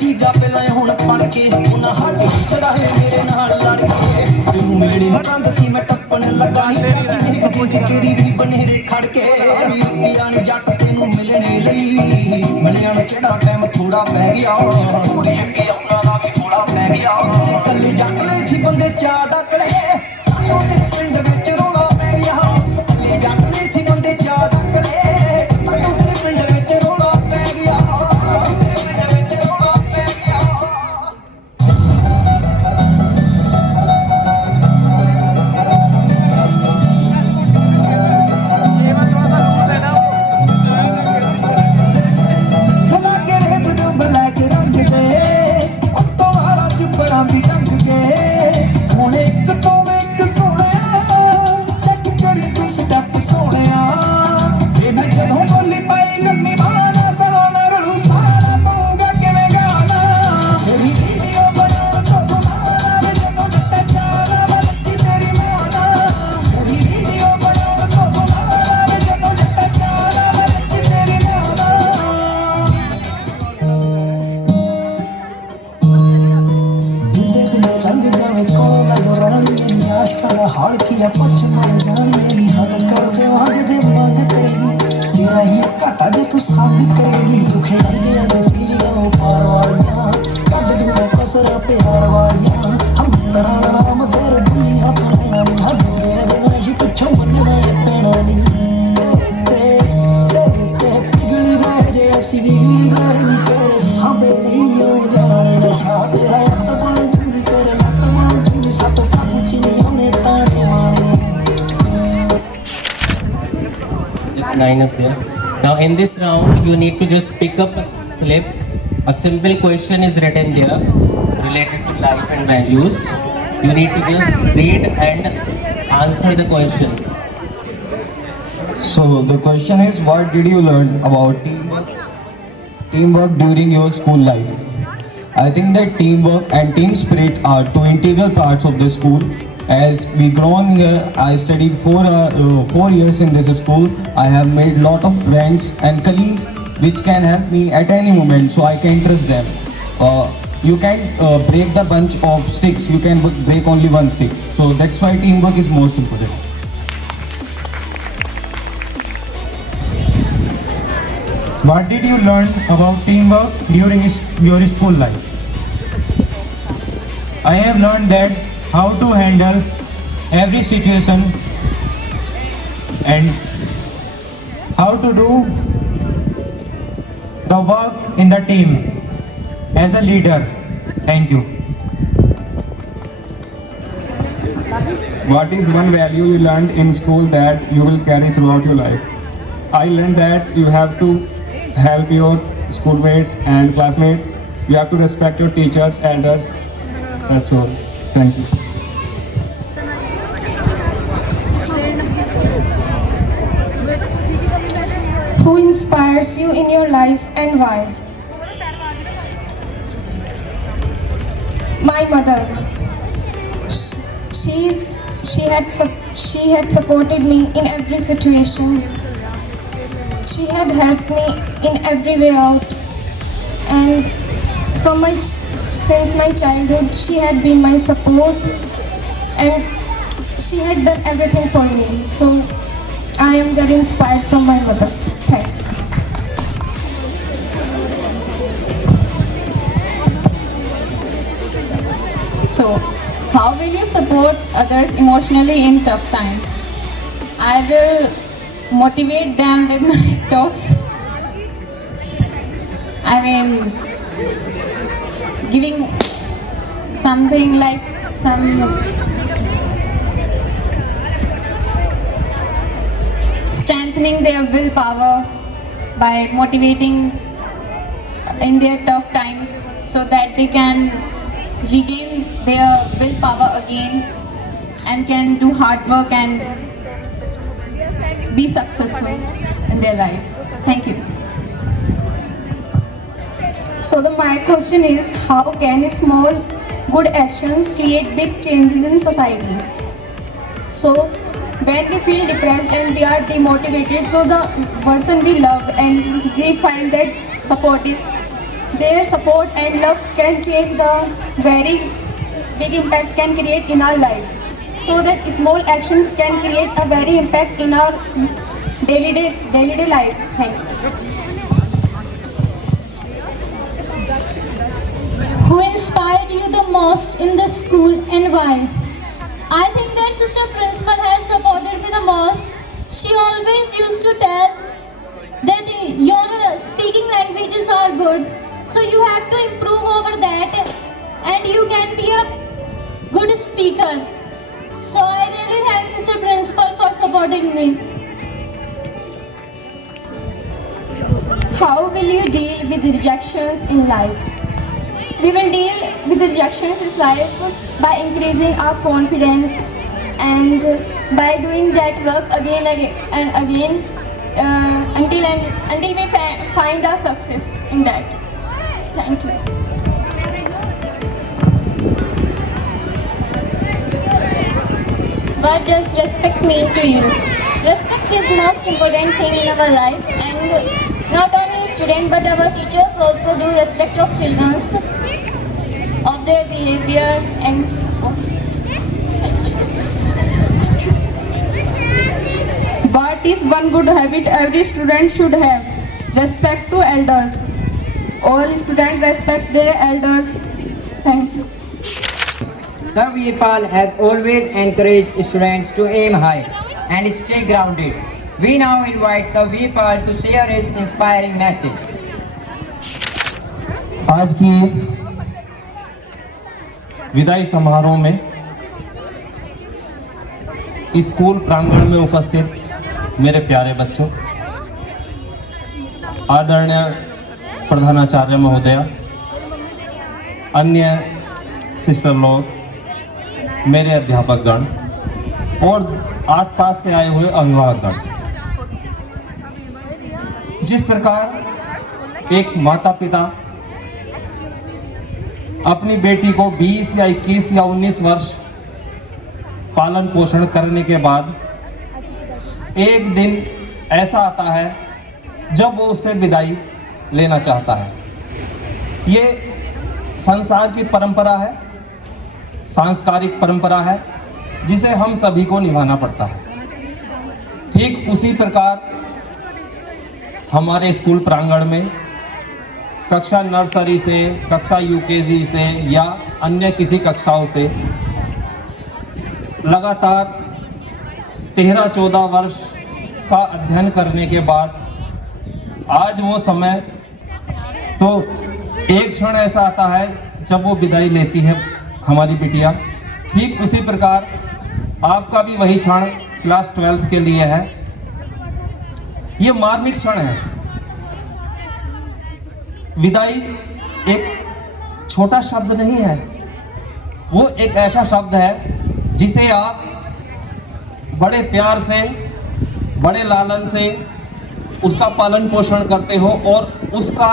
चीजा पहला हुण फड़ के उन्हां हट चढ़ाए मेरे नाल लड़ के. तू मेरे कंध सी मैं टप्पन लगा ही जाती तेरी भी बनेरे खड़ के. वीर जट तेनू मिलने लई मिलिया केड़ा टाइम थोड़ा पै गया, पूरी अगे आउणा दा भी थोड़ा पै गया. कल्ले जट ले सी बंदे चा डकले, ओदे पिंड विच रोला पै गया. कल्ले जट ले सी बंदे चा डकले, ओदे पिंड विच रोला पै गया. या पुछ मर जाने नी हर कर दे वाग दे मांग करेगी तेरा ही घाटा दे तू साबित करेगी दुखे लगे अगर फीलिंगां पार वालियां कद दूं मैं कसरा प्यार वालियां हम तेरा नाम फिर दुनिया तो लेना नहीं हद तेरे वाश पिछों मनना ये पैना नहीं तेरे पिघली गए जे असी बिगड़ी गए नी तेरे साबे नहीं हो जाने नशा तेरा तबण चूरी तेरे तबण चूरी सत काबू नहीं होने ताने वाने Just line up there. Now in this round you need to just pick up a slip. A simple question is written there related to life and values. You need to just read and answer the question. So the question is, what did you learn about teamwork during your school life? I think that teamwork and team spirit are two integral parts of the school. As we grown here, I studied 4 years in this school. I have made lot of friends and colleagues which can help me at any moment, so I can trust them. You can't break the bunch of sticks, you can break only one stick. So that's why teamwork is most important. What did you learn about teamwork during your school life? I have learned that how to handle every situation and how to do the work in the team as a leader. Thank you. What is one value you learned in school that you will carry throughout your life? I learned that you have to help your schoolmate and classmate. You have to respect your teachers, elders. That's all. Thank you. Who inspires you in your life and why? My mother. She had supported me in every situation. She had helped me in every way out, and since my childhood she had been my support, and she had done everything for me. So I am very inspired from my mother. Thank you. So, how will you support others emotionally in tough times? I will motivate them with my talks. I mean, giving something like some strengthening their willpower by motivating in their tough times so that they can regain their willpower again and can do hard work and be successful in their life. Thank you. So my question is, how can small good actions create big changes in society? So when we feel depressed and we are demotivated, so the person we love and we find that supportive, their support and love can change the very big impact can create in our lives. So that small actions can create a very impact in our daily lives. Thank you. Who inspired you the most in the school and why? I think that sister principal has supported me the most. She always used to tell that your speaking languages are good, so you have to improve over that and you can be a good speaker. So I really thank sister principal for supporting me. How will you deal with rejections in life? We will deal with the rejections in life by increasing our confidence and by doing that work again and again until we find our success in that. Thank you. What does respect mean to you? Respect is the most important thing in our life, and not only students but our teachers also do respect of children, of their behavior and practice one good habit every student should have: respect to elders. All students respect their elders. Thank you. Sir Veerpal has always encouraged students to aim high and stay grounded. We now invite Sir Veerpal to share his inspiring message. आज की इस विदाई समारोह में school प्रांगण में उपस्थित मेरे प्यारे बच्चों, आदरणीय प्रधानाचार्य महोदया, अन्य शिक्षक लोग, मेरे अध्यापकगण और आसपास से आए हुए अभिभावकगण, जिस प्रकार एक माता पिता अपनी बेटी को 20 या 21 या 19 वर्ष पालन पोषण करने के बाद एक दिन ऐसा आता है जब वो उससे विदाई लेना चाहता है। ये संसार की परंपरा है, सांस्कारिक परंपरा है, जिसे हम सभी को निभाना पड़ता है। ठीक उसी प्रकार हमारे स्कूल प्रांगण में कक्षा नर्सरी से, कक्षा यूकेजी से या अन्य किसी कक्षाओं से लगातार 13-14 वर्ष का अध्ययन करने के बाद आज वो समय, तो एक क्षण ऐसा आता है जब वो विदाई लेती है हमारी बिटिया। ठीक उसी प्रकार आपका भी वही क्षण क्लास 12th के लिए है। ये मार्मिक क्षण है। विदाई एक छोटा शब्द नहीं है, वो एक ऐसा शब्द है जिसे आप बड़े प्यार से, बड़े लालन से उसका पालन पोषण करते हो और उसका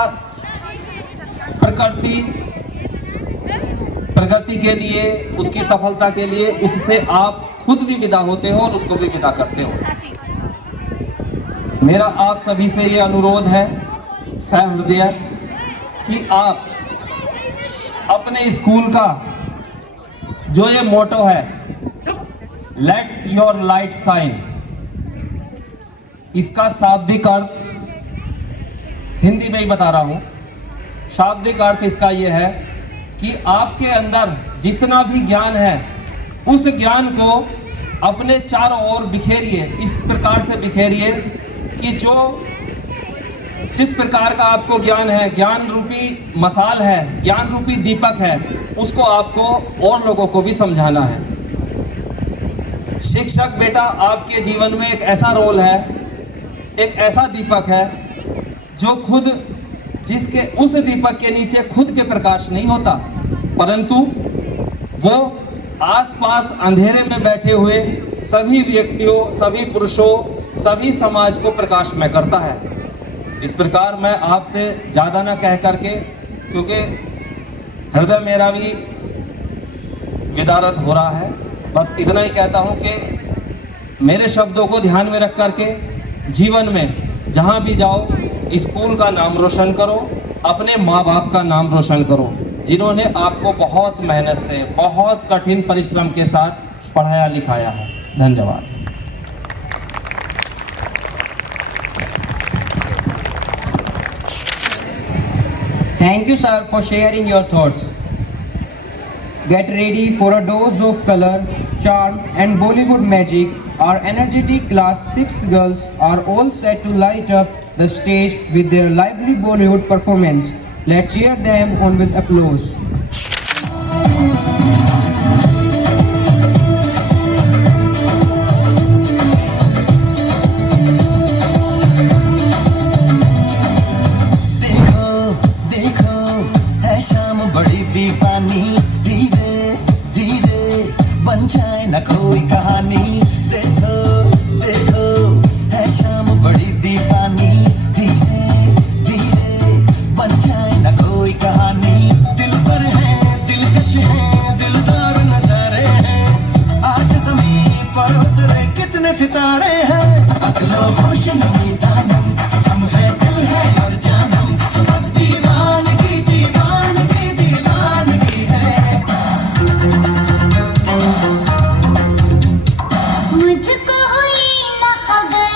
प्रगति के लिए, उसकी सफलता के लिए उससे आप खुद भी विदा होते हो और उसको भी विदा करते हो। मेरा आप सभी से ये अनुरोध है सहृदय कि आप अपने स्कूल का जो ये मोटो है, लेट योर लाइट शाइन, इसका शाब्दिक अर्थ हिंदी में ही बता रहा हूं। शाब्दिक अर्थ इसका ये है कि आपके अंदर जितना भी ज्ञान है उस ज्ञान को अपने चारों ओर बिखेरिए, इस प्रकार से बिखेरिए कि जिस प्रकार का आपको ज्ञान है, ज्ञान रूपी मसाल है, ज्ञान रूपी दीपक है, उसको आपको और लोगों को भी समझाना है। शिक्षक बेटा आपके जीवन में एक ऐसा रोल है, एक ऐसा दीपक है जो खुद, जिसके उस दीपक के नीचे खुद के प्रकाश नहीं होता, परंतु वो आसपास अंधेरे में बैठे हुए सभी व्यक्तियों, सभी पुरुषों, सभी समाज को प्रकाशमय करता है। इस प्रकार मैं आपसे ज़्यादा ना कह करके, क्योंकि हृदय मेरा भी विदारत हो रहा है, बस इतना ही कहता हूँ कि मेरे शब्दों को ध्यान में रख करके जीवन में जहाँ भी जाओ स्कूल का नाम रोशन करो, अपने माँ बाप का नाम रोशन करो, जिन्होंने आपको बहुत मेहनत से, बहुत कठिन परिश्रम के साथ पढ़ाया लिखाया है। धन्यवाद। Thank you, sir, for sharing your thoughts. Get ready for a dose of color, charm and Bollywood magic. Our energetic class 6th girls are all set to light up the stage with their lively Bollywood performance. Let's cheer them on with applause. बन जाए न कोई कहानी, देखो देखो है शाम बड़ी दीवानी, धीरे धीरे बन जाए न कोई कहानी। दिल पर है, दिलकश है, दिलदार नजारे हैं, आज ज़मीं पर उतरे कितने सितारे हैं। अगलो होश नहीं दानम, हम है दिल है और जानम, बस दीवानगी दीवानगी दीवानगी है। मुझको हुई न खबर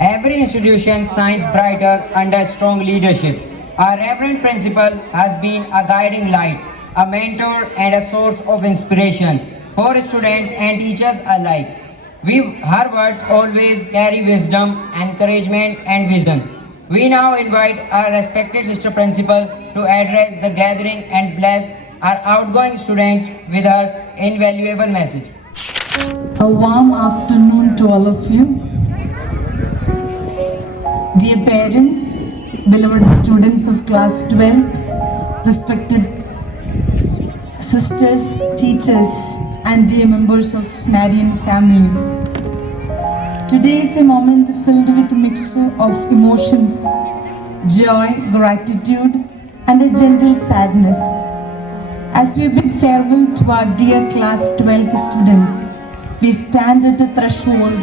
Every institution shines brighter under strong leadership. Our Reverend Principal has been a guiding light, a mentor and a source of inspiration for students and teachers alike. Her words always carry wisdom, encouragement and vision. We now invite our respected Sister Principal to address the gathering and bless our outgoing students with her invaluable message. A warm afternoon to all of you. Dear parents, beloved students of class 12, respected sisters, teachers, and dear members of Marian family. Today is a moment filled with a mixture of emotions, joy, gratitude, and a gentle sadness. As we bid farewell to our dear class 12th students, we stand at a threshold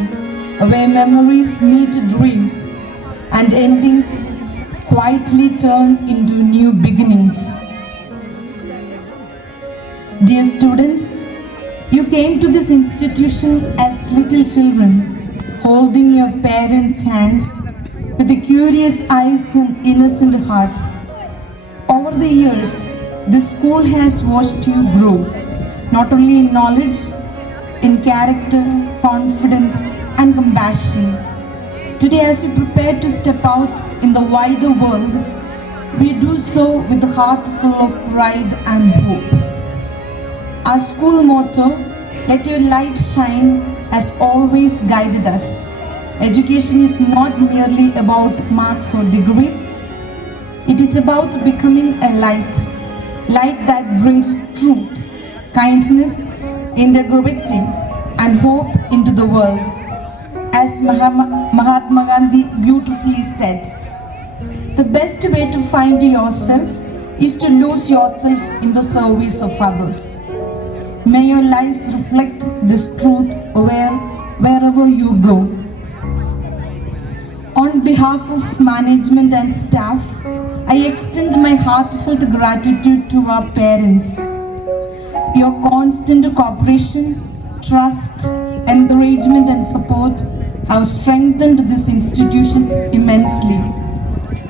where memories meet dreams and endings quietly turn into new beginnings. Dear students, you came to this institution as little children, holding your parents' hands with the curious eyes and innocent hearts. Over the years, this school has watched you grow, not only in knowledge, in character, confidence, and compassion. Today, as you prepare to step out in the wider world, we do so with a heart full of pride and hope. Our school motto, "Let your light shine," has always guided us. Education is not merely about marks or degrees. It is about becoming a light that brings truth, kindness, integrity, and hope into the world. As Mahatma Gandhi beautifully said, the best way to find yourself is to lose yourself in the service of others. May your lives reflect this truth wherever you go. On behalf of management and staff, I extend my heartfelt gratitude to our parents. Your constant cooperation, trust, encouragement and support have strengthened this institution immensely.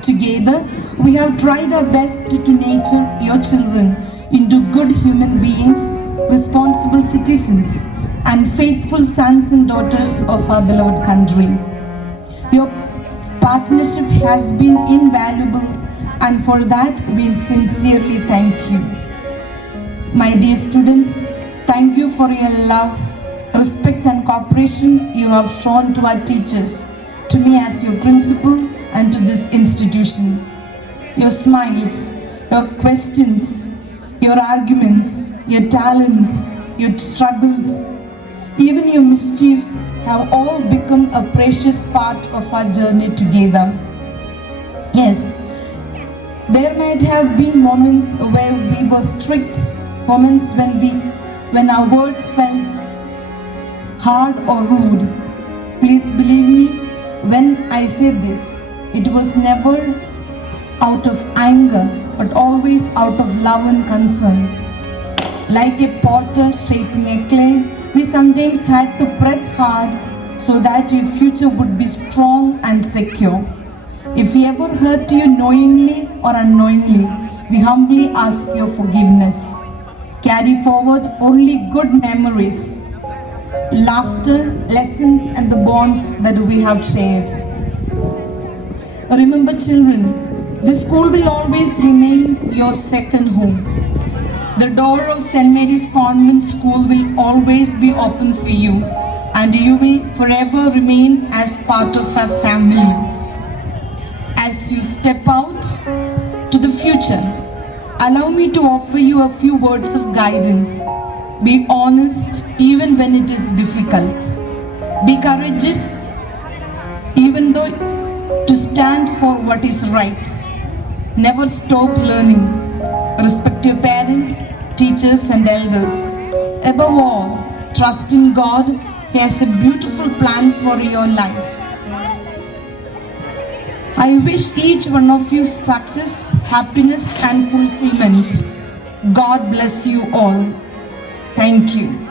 Together, we have tried our best to nurture your children into good human beings, responsible citizens, and faithful sons and daughters of our beloved country. Your partnership has been invaluable and for that we sincerely thank you. My dear students, thank you for your love, respect and cooperation you have shown to our teachers, to me as your principal and to this institution. Your smiles, your questions, your arguments, your talents, your struggles, even your mischiefs have all become a precious part of our journey together. Yes, there might have been moments where we were strict, moments when our words felt hard or rude. Please believe me when I say this, it was never out of anger, but always out of love and concern. Like a potter shaping a clay, we sometimes had to press hard so that your future would be strong and secure. If we ever hurt you knowingly or unknowingly, we humbly ask your forgiveness. Carry forward only good memories, laughter, lessons and the bonds that we have shared. Remember children, this school will always remain your second home. The door of St. Mary's Convent School will always be open for you, and you will forever remain as part of our family. As you step out to the future, allow me to offer you a few words of guidance. Be honest even when it is difficult. Be courageous even though to stand for what is right. Never stop learning. Respect your parents, teachers and elders. Above all, trust in God. He has a beautiful plan for your life. I wish each one of you success, happiness and fulfillment. God bless you all. Thank you.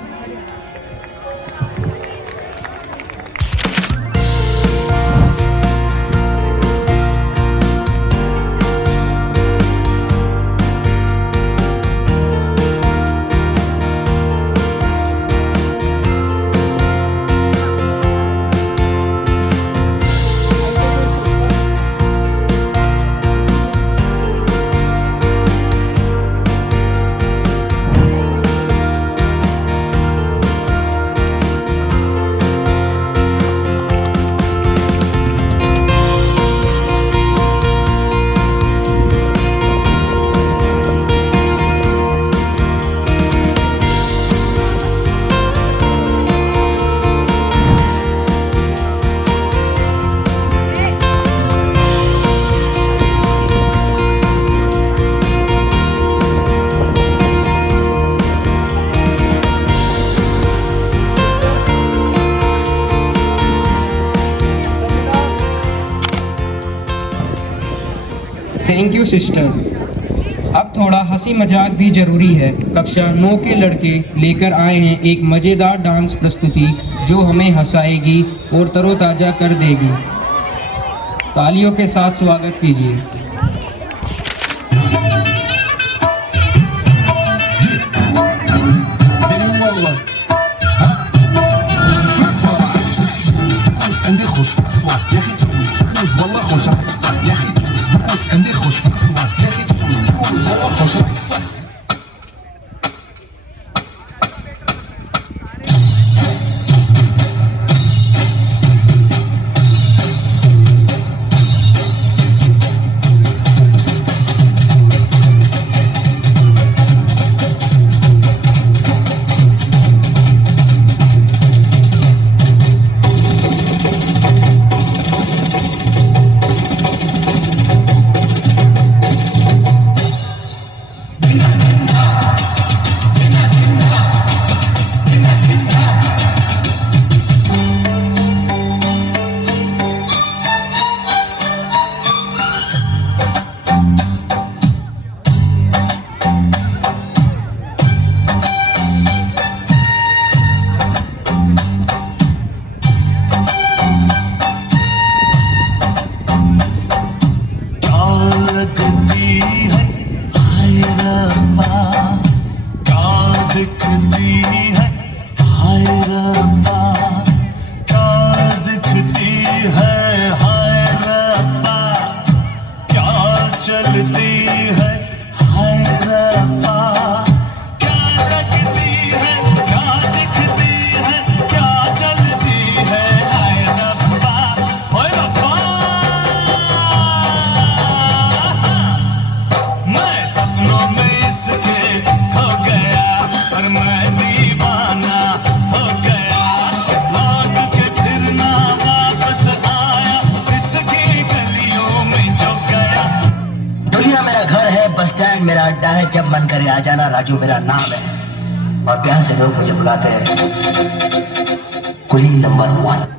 Thank you sister. अब थोड़ा हंसी मजाक भी ज़रूरी है। कक्षा 9 के लड़के लेकर आए हैं एक मज़ेदार डांस प्रस्तुति जो हमें हंसाएगी और तरोताज़ा कर देगी। तालियों के साथ स्वागत कीजिए। फ्लैग मेरा अड्डा है, जब मन करे आ जाना, राजू मेरा नाम है। और प्यार से लोग मुझे बुलाते हैं कुली नंबर 1।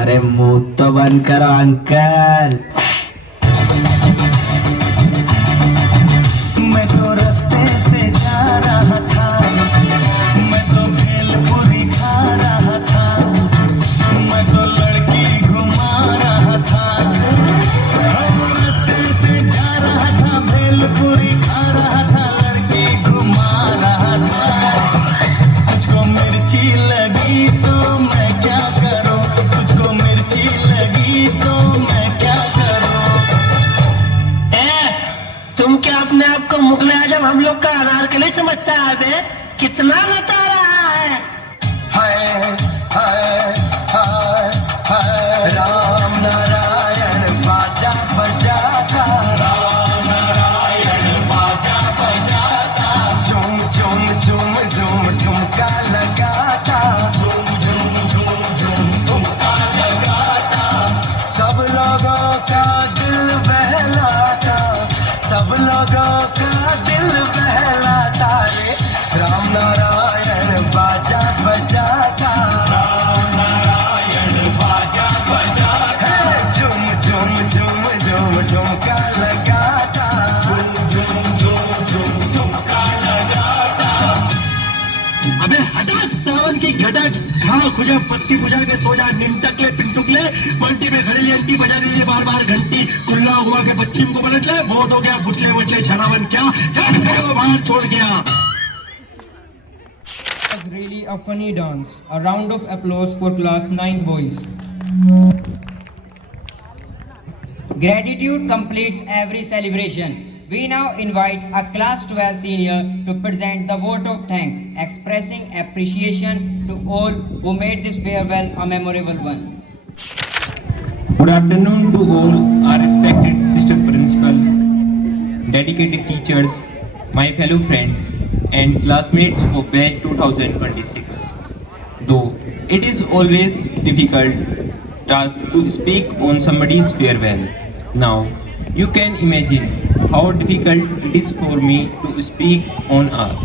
अरे मुंह तो बंद करो अंकल। मैं तो रास्ते से जा रहा था, मैं तो भेलपुरी खा रहा था, मैं तो लड़की घुमा रहा था। रास्ते से जा रहा था, भेलपुरी खा रहा था, लड़की घुमा रहा था। तुझको मिर्ची लगी तो मैं क्या करूं, तुझको मिर्ची लगी तो मैं क्या करूं। तुम क्या अपने आप को मुगल आजम हम लोग का अनारकली समझता है बे? कितना नचा रहा है। हाय हाय हाय हाय राम नारायण बाजा बजाता, राम नारायण बाजा बजाता, झूम झूम झूम झूम ठुमका लगाता, झूम झूम झूम झूम ठुमका लगाता। सब लोगों का दिल बहलाता, सब लोगों का दिल बहलाता रे। राम नारायण बाजा बजाता, राम नारायण बाजा बजाता, झूम झूम झूम झूम ठुमका लगाता, झूम झूम झूम झूम ठुमका लगाता। अबे हटा सावन की घटक, हाँ खुजा पत्ती बुझा के सो जा, निमटकले पिंटुकले पलटी में खड़ी अंटी बजा रही है बार बार घंटी। कुल्ला हुआ के पश्चिम को पलट ले, वोट हो गया बुटले बुटले छनावन क्या चढ़ गए वो बाहर छोड़ गया। Was really a funny dance. A round of applause for class 9th boys. Gratitude completes every celebration. We now invite a class 12 senior to present the vote of thanks, expressing appreciation to all who made this farewell a memorable one. Good afternoon to all our respected assistant principal, dedicated teachers, my fellow friends and classmates of batch 2026. Though it is always difficult task to speak on somebody's farewell, now you can imagine how difficult it is for me to speak on our.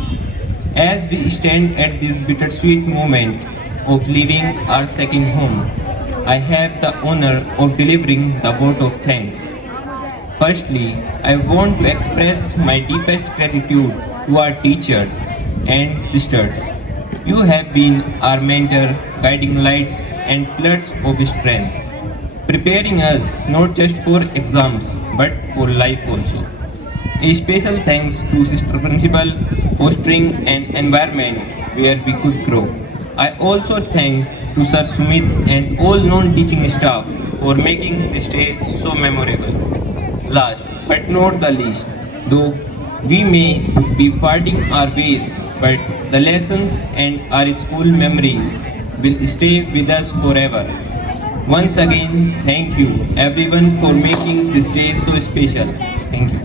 As we stand at this bittersweet moment of leaving our second home, I have the honor of delivering the vote of thanks. Firstly, I want to express my deepest gratitude to our teachers and sisters. You have been our mentor, guiding lights and pillars of strength, preparing us not just for exams but for life also. A special thanks to Sister Principal fostering an environment where we could grow. I also thank to Sir Sumit and all non-teaching staff for making this day so memorable. Last but not the least, though we may be parting our ways, but the lessons and our school memories will stay with us forever. Once again, thank you everyone for making this day so special. Thank you.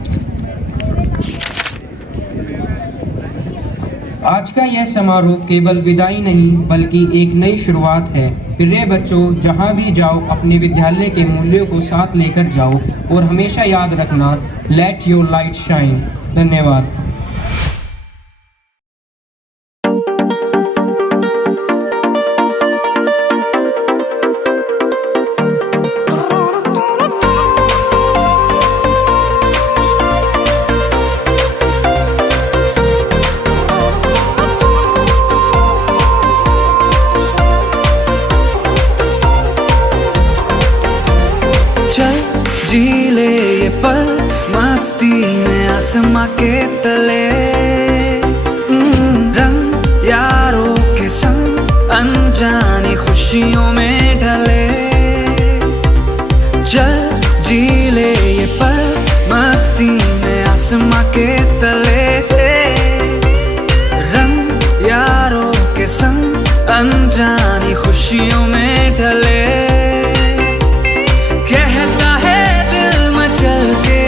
आज का यह समारोह केवल विदाई नहीं बल्कि एक नई शुरुआत है। प्रिय बच्चों, जहां भी जाओ अपने विद्यालय के मूल्यों को साथ लेकर जाओ और हमेशा याद रखना, लेट योर लाइट शाइन। धन्यवाद। जी ले ये पल मस्ती में आसमां के तले, रंग यारों के संग अनजानी खुशियों में ढले। चल जी ले ये पल मस्ती में आसमां के तले, रंग यारों के संग अनजानी खुशियों में ढले। कहता है दिल मचल के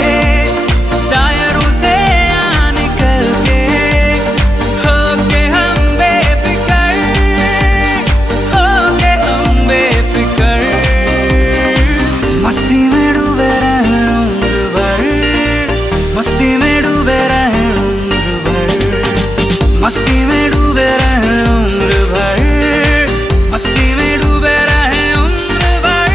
टायरों से आ निकल के, होके हम बेफिकर, होके हम बेफिकर। मस्ती में डूबे रहे उम्र भर, मस्ती में डूबे रहे उम्र भर, मस्ती में डूबे रहे उम्र भर, मस्ती में डूबे रहे उम्र भर।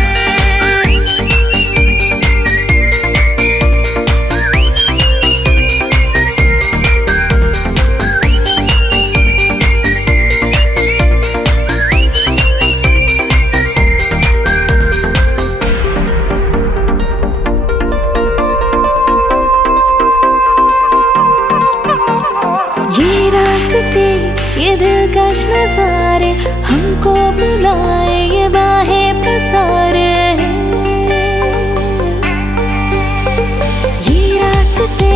ये रास्ते ये दिलकश नज़ारे हमको बुलाए, ये बाहें पसारे। ये रास्ते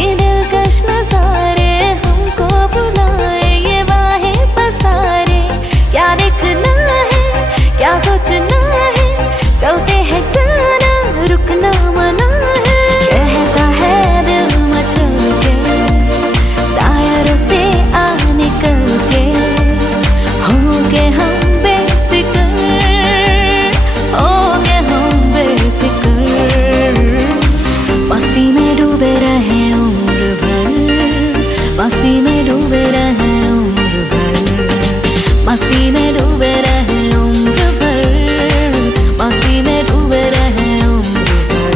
ये दिलकश नज़ारे हमको बुलाए, ये बाहें पसारे। क्या देखना है क्या सोचना है, चलते हैं जाना रुकना मना है। कहता है दिल मचल के टायरों से आ निकल के, होके हम बेफिकर, होके हम बेफिकर। मस्ती में डूबे रहे उम्र भर, मस्ती में डूबे रहे उम्र भर, मस्ती में डूबे रहे उम्र भर, मस्ती में डूबे रहे उम्र भर।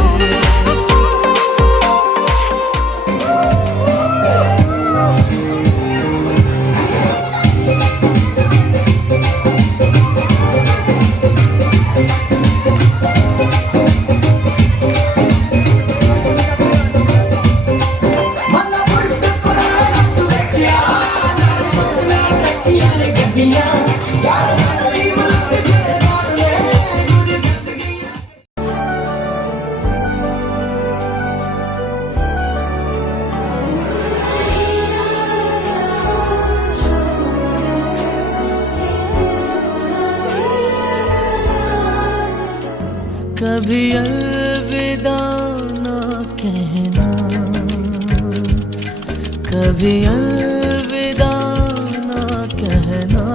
कभी अलविदा ना कहना, कभी अलविदा ना कहना,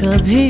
कभी